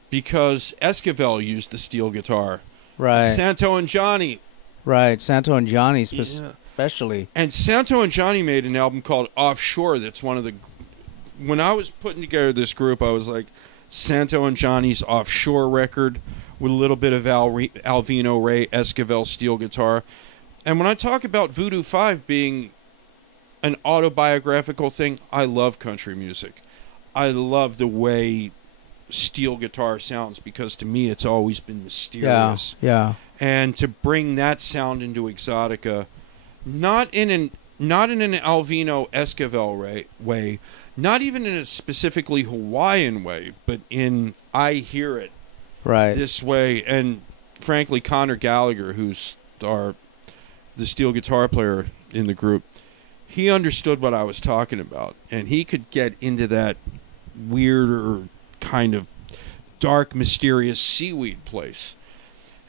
Because Esquivel used the steel guitar. Right. Santo and Johnny. Right, Santo and Johnny especially. And Santo and Johnny made an album called Offshore that's one of the... When I was putting together this group, I was like, Santo and Johnny's Offshore record with a little bit of Alvino Ray Esquivel steel guitar. And when I talk about Voodoo 5 being an autobiographical thing, I love country music. I love the way steel guitar sounds, because to me it's always been mysterious. Yeah. And to bring that sound into exotica, not in an Alvino Esquivel way, not even in a specifically Hawaiian way, but in I hear it this way. And frankly, Conor Gallagher, who's the steel guitar player in the group, he understood what I was talking about, and he could get into that weirder kind of dark, mysterious seaweed place.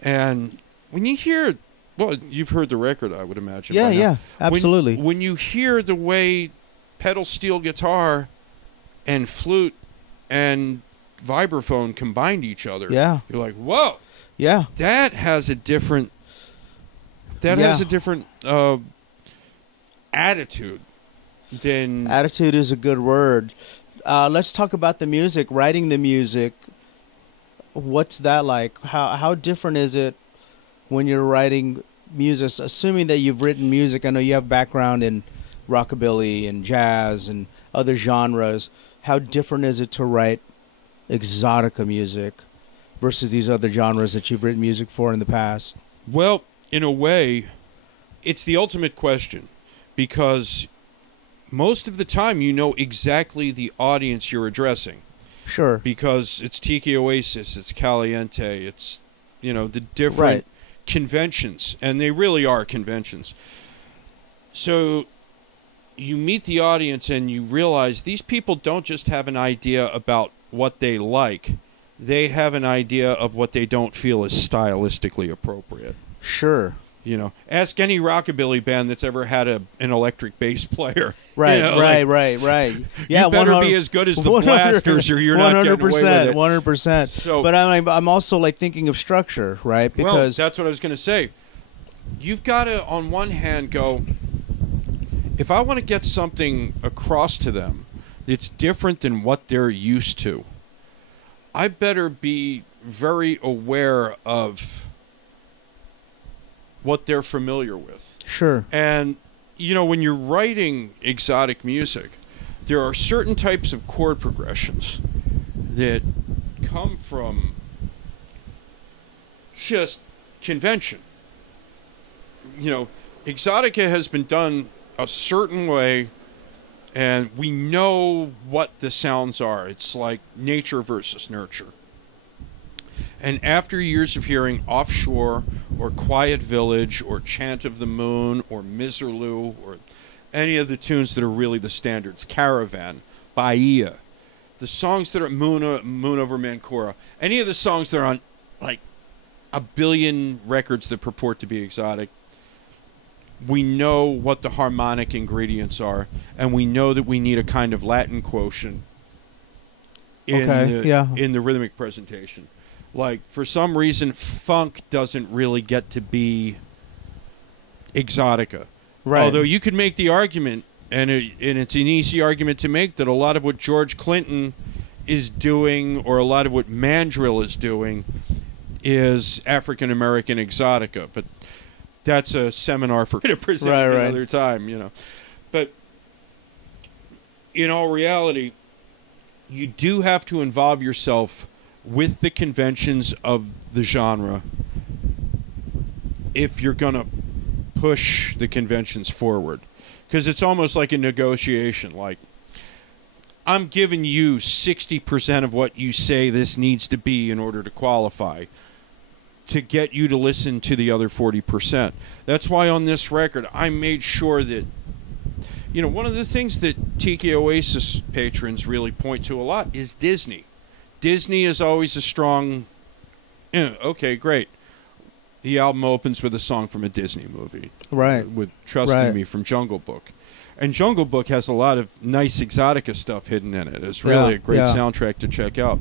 And when you hear, well, you've heard the record, I would imagine. Yeah, absolutely. When you hear the way pedal steel guitar and flute and vibraphone combined each other, you're like, whoa, that has a different attitude than... Attitude is a good word. Let's talk about the music, writing the music. What's that like? How different is it when you're writing music? Assuming that you've written music, I know you have background in rockabilly and jazz and other genres. How different is it to write exotica music versus these other genres that you've written music for in the past? Well, in a way, it's the ultimate question, because most of the time you know exactly the audience you're addressing. Sure. Because it's Tiki Oasis, it's Caliente, it's, the different conventions, and they really are conventions. So you meet the audience and you realize these people don't just have an idea about what they like. They have an idea of what they don't feel is stylistically appropriate. Sure. Ask any rockabilly band that's ever had an electric bass player. Right. Yeah, you better be as good as the Blasters, or you're not getting away with it. 100%. So, but I'm also thinking of structure, right? Because that's what I was going to say. You've got to, on one hand, go, if I want to get something across to them that's different than what they're used to, I better be very aware of what they're familiar with. Sure. And, when you're writing exotic music, there are certain types of chord progressions that come from just convention. Exotica has been done a certain way, and we know what the sounds are. It's like nature versus nurture. And after years of hearing Offshore or Quiet Village or Chant of the Moon or Miserlou or any of the tunes that are really the standards, Caravan, Bahia, the songs that are Moon Over Mancora, any of the songs that are on like a billion records that purport to be exotic, we know what the harmonic ingredients are, and we know that we need a kind of Latin quotient in the rhythmic presentation. Like, for some reason, funk doesn't really get to be exotica. Right. Although you could make the argument, and it's an easy argument to make, that a lot of what George Clinton is doing, or a lot of what Mandrill is doing, is African-American exotica. But that's a seminar for to present another time, you know. But in all reality, you do have to involve yourself with the conventions of the genre if you're going to push the conventions forward. Because it's almost like a negotiation. Like, I'm giving you 60% of what you say this needs to be in order to qualify, to get you to listen to the other 40%. That's why on this record, I made sure that, you know, one of the things that Tiki Oasis patrons really point to a lot is Disney. Disney is always a strong, okay, great. The album opens with a song from a Disney movie. Right. With Trusting Me from Jungle Book. And Jungle Book has a lot of nice exotica stuff hidden in it. It's really a great soundtrack to check out.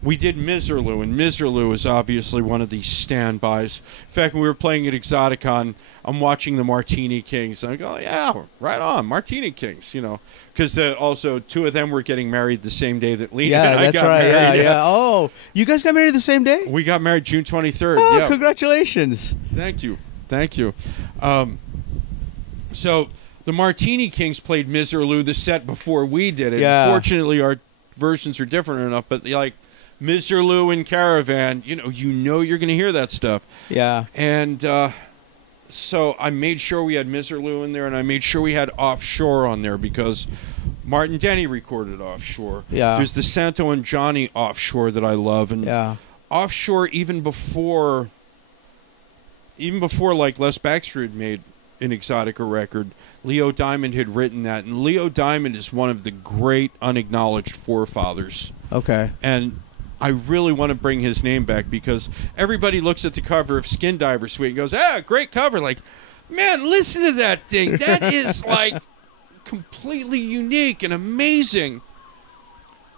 We did Miserlou, and Miserlou is obviously one of these standbys. In fact, when we were playing at Exoticon, I'm watching the Martini Kings, and I go, yeah, right on, Martini Kings, you know, because also two of them were getting married the same day that Lena and I got married. Yeah. Oh, you guys got married the same day? We got married June 23rd. Oh, congratulations. Thank you. So the Martini Kings played Miserlou the set before we did it. Yeah. Fortunately, our versions are different enough, but like Miserlou and Caravan, you know you're going to hear that stuff. Yeah. And so I made sure we had Miserlou in there, and I made sure we had Offshore on there because Martin Denny recorded Offshore. Yeah. There's the Santo and Johnny Offshore that I love, and Offshore even before like Les Baxter had made an Exotica record, Leo Diamond had written that, and Leo Diamond is one of the great unacknowledged forefathers. Okay. And I really want to bring his name back because everybody looks at the cover of Skin Diver Suite and goes, great cover. Like, man, listen to that thing. That is, like, completely unique and amazing.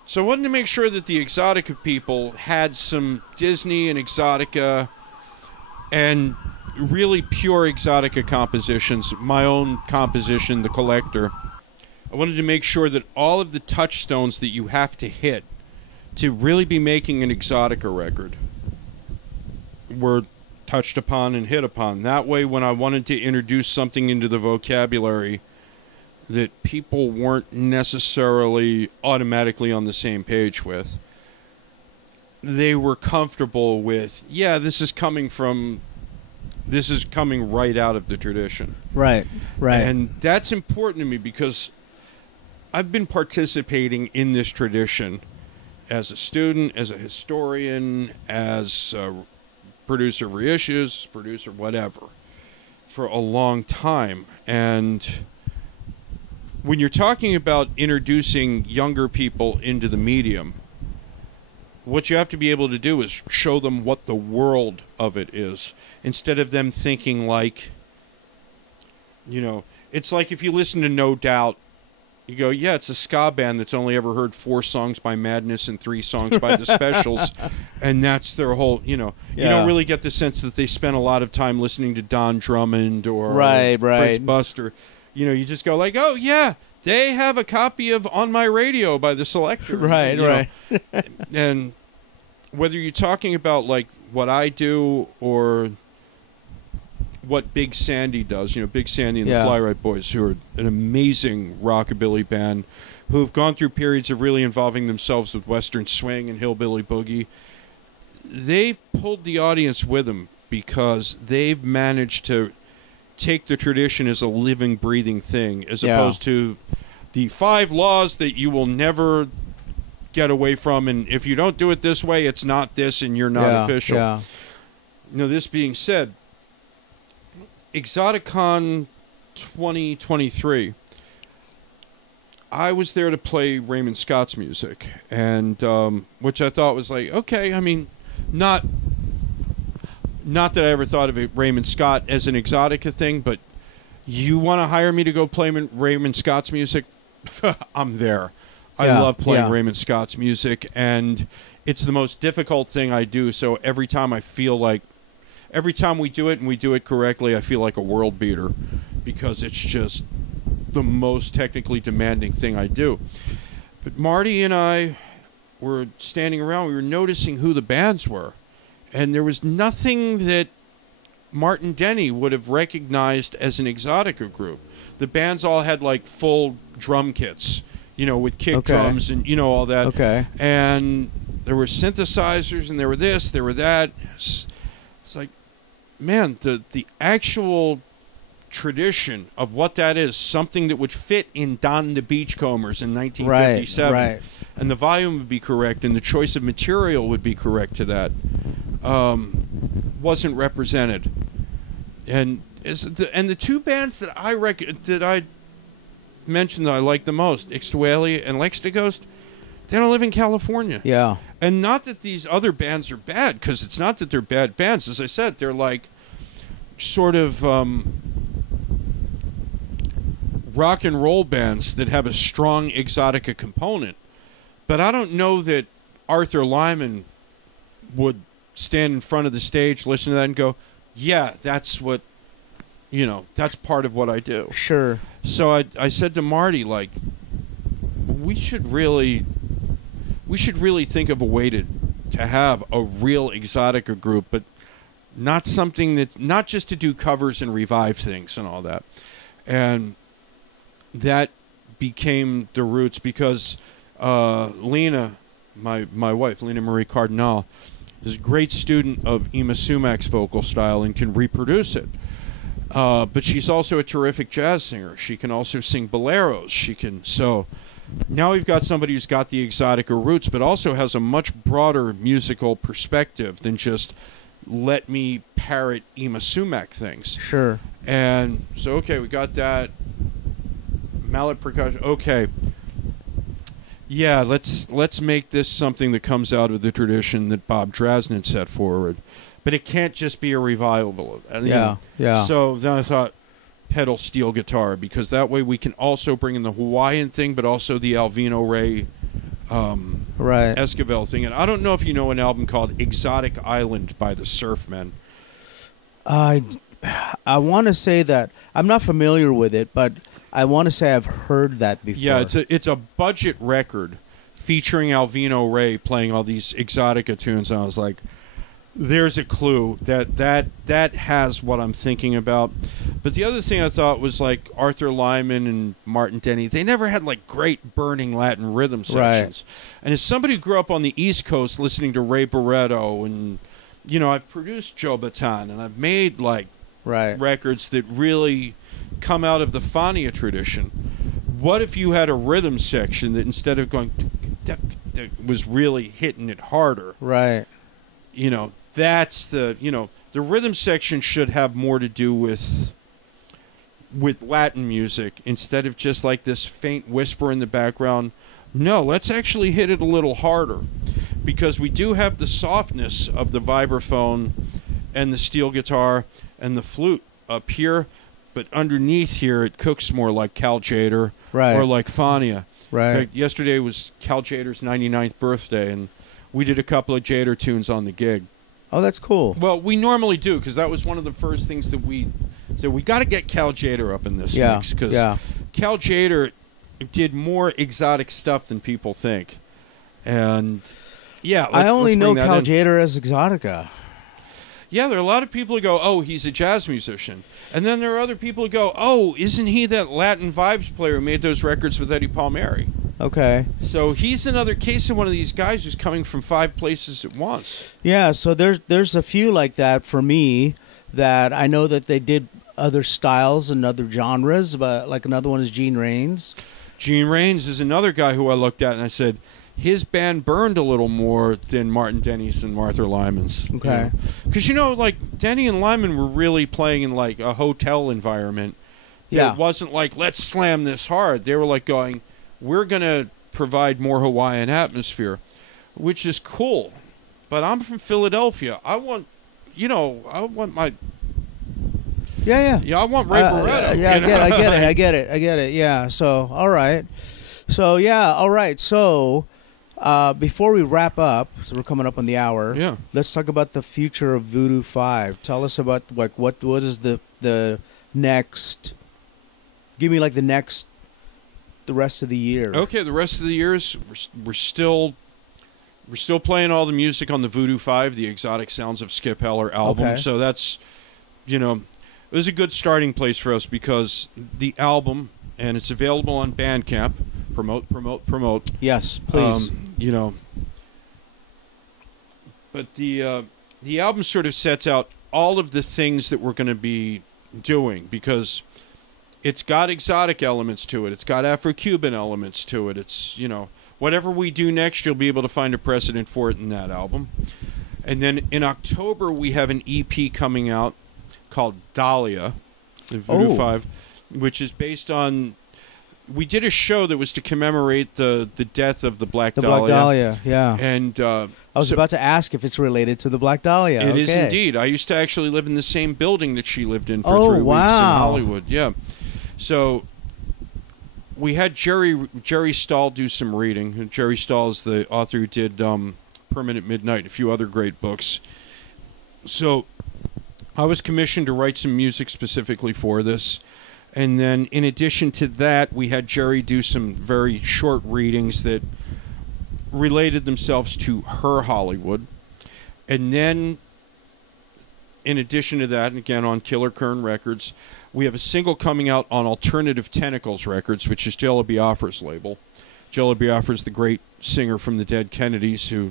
So I wanted to make sure that the Exotica people had some Disney and Exotica and really pure Exotica compositions. My own composition, The Collector. I wanted to make sure that all of the touchstones that you have to hit to really be making an Exotica record were touched upon and hit upon. That way, when I wanted to introduce something into the vocabulary that people weren't necessarily automatically on the same page with, they were comfortable with, this is coming right out of the tradition. Right. And that's important to me because I've been participating in this tradition as a student, as a historian, as a producer of reissues, producer whatever, for a long time. And when you're talking about introducing younger people into the medium, what you have to be able to do is show them what the world of it is, instead of them thinking like, it's like if you listen to No Doubt, you go, it's a ska band that's only ever heard 4 songs by Madness and 3 songs by the Specials, and that's their whole, you don't really get the sense that they spent a lot of time listening to Don Drummond or Fritz Buster. You just go like, they have a copy of On My Radio by the Selector. Right. And whether you're talking about like what I do or what Big Sandy does, Big Sandy and the Flyride Boys, who are an amazing rockabilly band who have gone through periods of really involving themselves with Western swing and hillbilly boogie. They've pulled the audience with them because they've managed to take the tradition as a living, breathing thing, as opposed to the 5 laws that you will never get away from, and if you don't do it this way, it's not this, and you're not official. Yeah. This being said, Exoticon 2023, I was there to play Raymond Scott's music, and which I thought was like, okay, I mean, not that I ever thought of it, Raymond Scott as an Exotica thing, but you want to hire me to go play Raymond Scott's music? I'm there. I love playing Raymond Scott's music, and it's the most difficult thing I do, so every time we do it and we do it correctly, I feel like a world beater, because it's just the most technically demanding thing I do. But Marty and I were standing around, we were noticing who the bands were, and there was nothing that Martin Denny would have recognized as an Exotica group. The bands all had like full drum kits, with kick drums and all that. Okay. And there were synthesizers, and there were this, there were that. It's like, man, the actual tradition of what that is, something that would fit in Don the Beachcombers in 1957, right. And the volume would be correct, and the choice of material would be correct to that, wasn't represented. And the two bands that I mentioned that I like the most, Ixtualia and Lextighost, they don't live in California. Yeah. And not that these other bands are bad, because it's not that they're bad bands. As I said, they're like sort of rock and roll bands that have a strong Exotica component. But I don't know that Arthur Lyman would stand in front of the stage, listen to that, and go, yeah, that's what, that's part of what I do. Sure. So I said to Marty, like, we should really think of a way to have a real Exotica group, but not something that's not just to do covers and revive things and all that. And that became the roots, because Lena, my wife, Lena Marie Cardinal, is a great student of Ima Sumak's vocal style and can reproduce it. But she's also a terrific jazz singer. She can also sing boleros. So now we've got somebody who's got the Exotica roots, but also has a much broader musical perspective than just let me parrot Ima Sumak things. Sure. And so, okay, we got that. Mallet percussion. Okay. Yeah, let's make this something that comes out of the tradition that Bob Drasnin set forward. But it can't just be a revival. Yeah. So then I thought pedal steel guitar, because that way we can also bring in the Hawaiian thing, but also the Alvino Ray Esquivel thing. And I don't know if you know an album called Exotic Island by the Surfmen. I want to say that I'm not familiar with it, but I want to say I've heard that before. Yeah, it's a budget record featuring Alvino Ray playing all these Exotica tunes, and I was like, there's a clue that has what I'm thinking about. But the other thing I thought was, like, Arthur Lyman and Martin Denny, they never had like great burning Latin rhythm sections. Right. And as somebody who grew up on the East Coast listening to Ray Barretto, and I've produced Joe Bataan, and I've made like records that really come out of the Fania tradition. What if you had a rhythm section that, instead of going, was really hitting it harder? Right. That's the rhythm section should have more to do with Latin music, instead of just like this faint whisper in the background. No, let's actually hit it a little harder, because we do have the softness of the vibraphone and the steel guitar and the flute up here, but underneath here it cooks more like Cal Tjader or like Fania. Right. In fact, yesterday was Cal Tjader's 99th birthday, and we did a couple of Tjader tunes on the gig. Oh, that's cool. Well, we normally do, because that was one of the first things that we said, we got to get Cal Tjader up in this mix, because Cal Tjader did more exotic stuff than people think. And I only know Cal Tjader as Exotica. Yeah, there are a lot of people who go, oh, he's a jazz musician. And then there are other people who go, oh, isn't he that Latin Vibes player who made those records with Eddie Palmieri? Okay. So he's another case of one of these guys who's coming from 5 places at once. Yeah, so there's a few like that for me, that I know that they did other styles and other genres, but like another one is Gene Raines. Gene Raines is another guy who I looked at and I said, his band burned a little more than Martin Denny's and Arthur Lyman's. Okay. Because, like, Denny and Lyman were really playing in, like, a hotel environment. Yeah. It wasn't like, let's slam this hard. They were, like, going, we're going to provide more Hawaiian atmosphere, which is cool. But I'm from Philadelphia. I want my... Yeah, I want Ray Barretto. Yeah, I get it. Yeah, so, all right. So, yeah, all right. So, before we wrap up, so we're coming up on the hour. Yeah. Let's talk about the future of Voodoo 5. Tell us about, like, what is the next... Give me, like, the rest of the year. Okay, the rest of the year is we're still playing all the music on the Voodoo 5, the Exotic Sounds of Skip Heller album. Okay. So that's, it was a good starting place for us because the album, and it's available on Bandcamp. Promote. Yes, please. But the album sort of sets out all of the things that we're going to be doing because it's got exotic elements to it. It's got Afro-Cuban elements to it. It's, whatever we do next, you'll be able to find a precedent for it in that album. And then in October, we have an EP coming out called Dahlia, the Voodoo 5, which is based on... We did a show that was to commemorate the death of the Black Dahlia. Black Dahlia, yeah. And I was about to ask if it's related to the Black Dahlia. It is indeed. I used to actually live in the same building that she lived in for 3 weeks in Hollywood. Yeah. So we had Jerry Stahl do some reading. Jerry Stahl is the author who did Permanent Midnight and a few other great books. So I was commissioned to write some music specifically for this. And then in addition to that, we had Jerry do some very short readings that related themselves to her Hollywood. And then in addition to that, and again on Killer Kern Records, we have a single coming out on Alternative Tentacles Records, which is Jello Biafra's label. Jello Biafra's the great singer from the Dead Kennedys who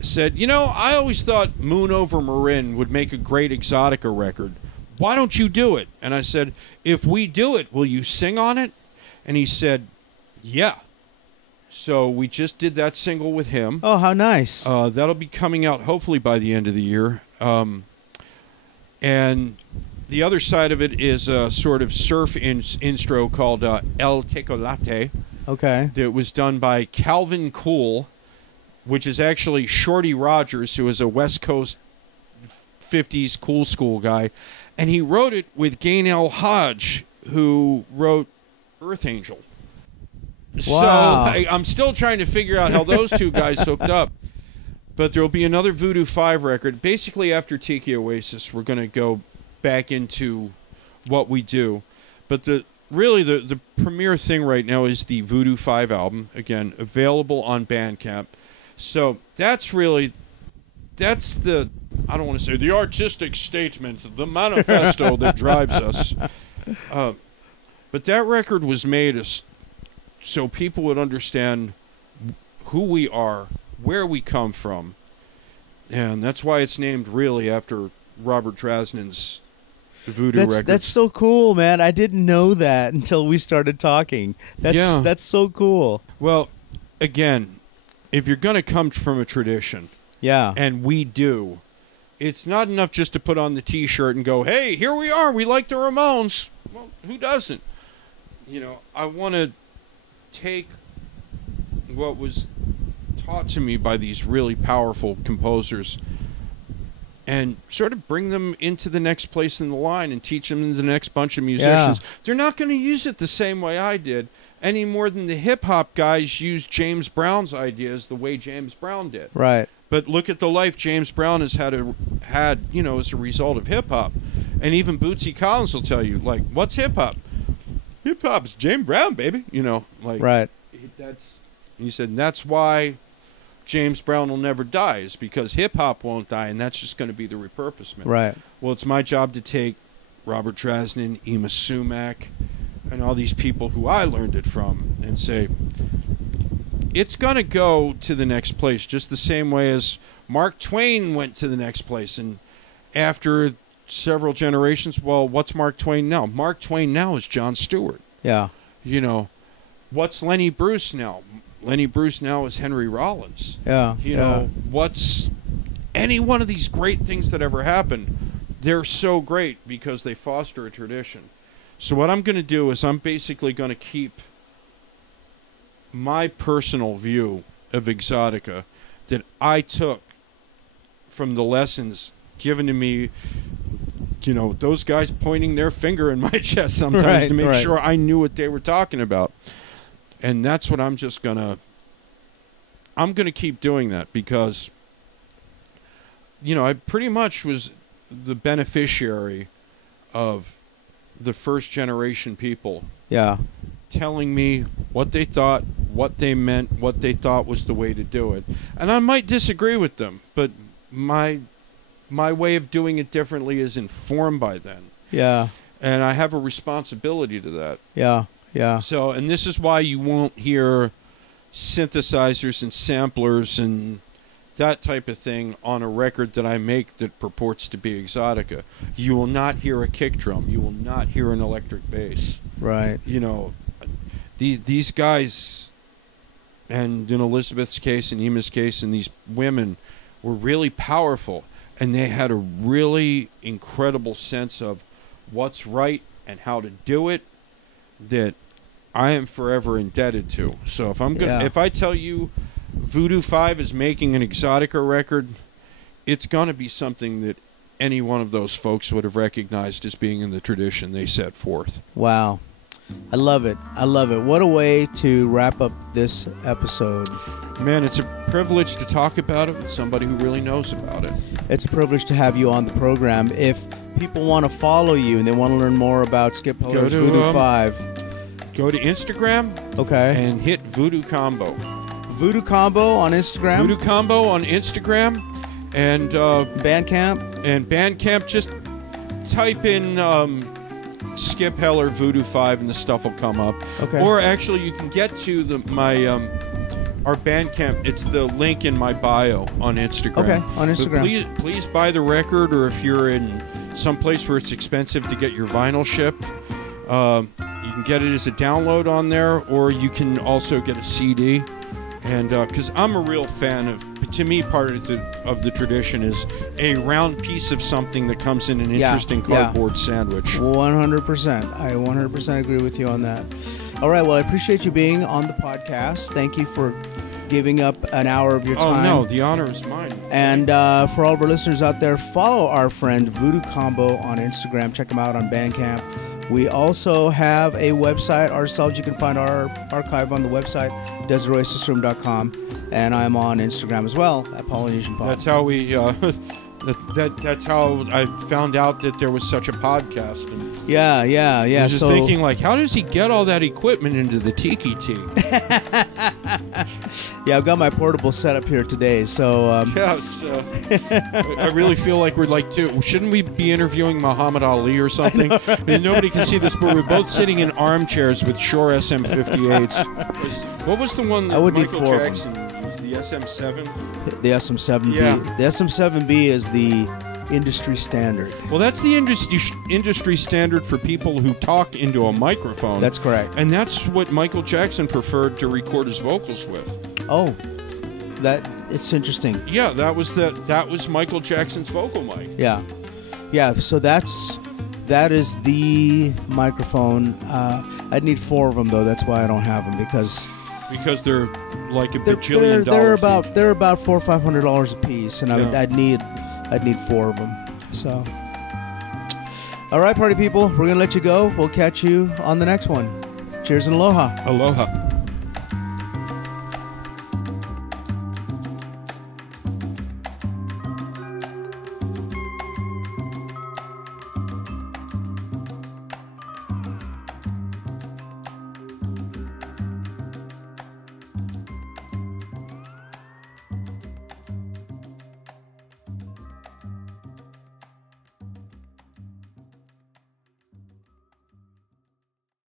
said, I always thought Moon Over Marin would make a great exotica record. Why don't you do it? And I said, if we do it, will you sing on it? And he said, yeah. So we just did that single with him. Oh, how nice. That'll be coming out hopefully by the end of the year. And the other side of it is a sort of surf instro called El Tecolate. Okay. That was done by Calvin Cool, which is actually Shorty Rogers, who is a West Coast 50s cool school guy. And he wrote it with Gaynell Hodge, who wrote Earth Angel. Wow. So I'm still trying to figure out how those two guys hooked up. But there will be another Voodoo 5 record. Basically, after Tiki Oasis, we're going to go back into what we do. But the premier thing right now is the Voodoo 5 album. Again, available on Bandcamp. So that's the, I don't want to say the artistic statement, the manifesto that drives us. But that record was made so people would understand who we are, where we come from. And that's why it's named really after Robert Drasnin's Voodoo record. That's so cool, man. I didn't know that until we started talking. That's so cool. Well, again, if you're going to come from a tradition, yeah, and we do, it's not enough just to put on the T-shirt and go, hey, here we are, we like the Ramones. Well, who doesn't? I want to take what was taught to me by these really powerful composers and sort of bring them into the next place in the line and teach them to the next bunch of musicians. Yeah. They're not going to use it the same way I did, any more than the hip-hop guys used James Brown's ideas the way James Brown did. Right. But look at the life James Brown has had, as a result of hip-hop. And even Bootsy Collins will tell you, like, what's hip-hop? Hip-hop's James Brown, baby. Right. He said, and that's why James Brown will never die, is because hip-hop won't die, and that's just going to be the repurposement. Right. Well, it's my job to take Robert Drasnin, Ema Sumac, and all these people who I learned it from and say, it's going to go to the next place just the same way as Mark Twain went to the next place. And after several generations, well, what's Mark Twain now? Mark Twain now is Jon Stewart. Yeah. What's Lenny Bruce now? Lenny Bruce now is Henry Rollins. Yeah. You know, what's any one of these great things that ever happened, they're so great because they foster a tradition. So what I'm going to do is I'm basically going to keep my personal view of exotica that I took from the lessons given to me, you know, those guys pointing their finger in my chest sometimes to make sure I knew what they were talking about. And that's what I'm going to keep doing that because, you know, I pretty much was the beneficiary of the first generation people. Yeah. Telling me what they thought, what they meant, what they thought was the way to do it. And I might disagree with them, but my way of doing it differently is informed by them. Yeah. And I have a responsibility to that. Yeah. Yeah. So, and this is why you won't hear synthesizers and samplers and that type of thing on a record that I make that purports to be exotica. You will not hear a kick drum. You will not hear an electric bass. Right. You know, these guys, and in Elizabeth's case and Ema's case, and these women were really powerful, and they had a really incredible sense of what's right and how to do it that I am forever indebted to. So if I tell you Voodoo 5 is making an exotica record, it's going to be something that any one of those folks would have recognized as being in the tradition they set forth. Wow. I love it. I love it. What a way to wrap up this episode. Man, it's a privilege to talk about it with somebody who really knows about it. It's a privilege to have you on the program. If people want to follow you and they want to learn more about Skip Heller's Voodoo 5, go to Instagram and hit Voodoo Combo. Voodoo Combo on Instagram? Voodoo Combo on Instagram. And Bandcamp? And Bandcamp, just type in Skip Heller Voodoo 5 and the stuff will come up. Okay. Or actually you can get to our Bandcamp. It's the link in my bio on Instagram. Okay, on Instagram. But please buy the record, or if you're in some place where it's expensive to get your vinyl shipped, you can get it as a download on there, or you can also get a CD. And because I'm a real fan of, to me, part of the tradition is a round piece of something that comes in an interesting cardboard sandwich. 100%. I 100% agree with you on that. All right. Well, I appreciate you being on the podcast. Thank you for giving up an hour of your time. Oh, no. The honor is mine. And for all of our listeners out there, follow our friend Voodoo Combo on Instagram. Check him out on Bandcamp. We also have a website ourselves. You can find our archive on the website, DeseroacisRoom.com, and I'm on Instagram as well at Polynesian Pod. That's how we. That's how I found out that there was such a podcast. And yeah. I was just thinking, like, how does he get all that equipment into the Tiki Tea? Yeah, I've got my portable setup here today, so... I really feel like we're like, shouldn't we be interviewing Muhammad Ali or something? I mean, nobody can see this, but we're both sitting in armchairs with Shure SM58s. What was the one that Michael Jackson used? The SM7? The SM7B. Yeah. The SM7B is the industry standard. Well, that's the industry standard for people who talk into a microphone. That's correct. And that's what Michael Jackson preferred to record his vocals with. Oh, it's interesting. Yeah, that was Michael Jackson's vocal mic. Yeah. So that is the microphone. I'd need 4 of them though. That's why I don't have them because they're like a bajillion dollars. They're about $400 or $500 a piece, and I'd need 4 of them. So, all right, party people, we're gonna let you go. We'll catch you on the next one. Cheers and aloha. Aloha.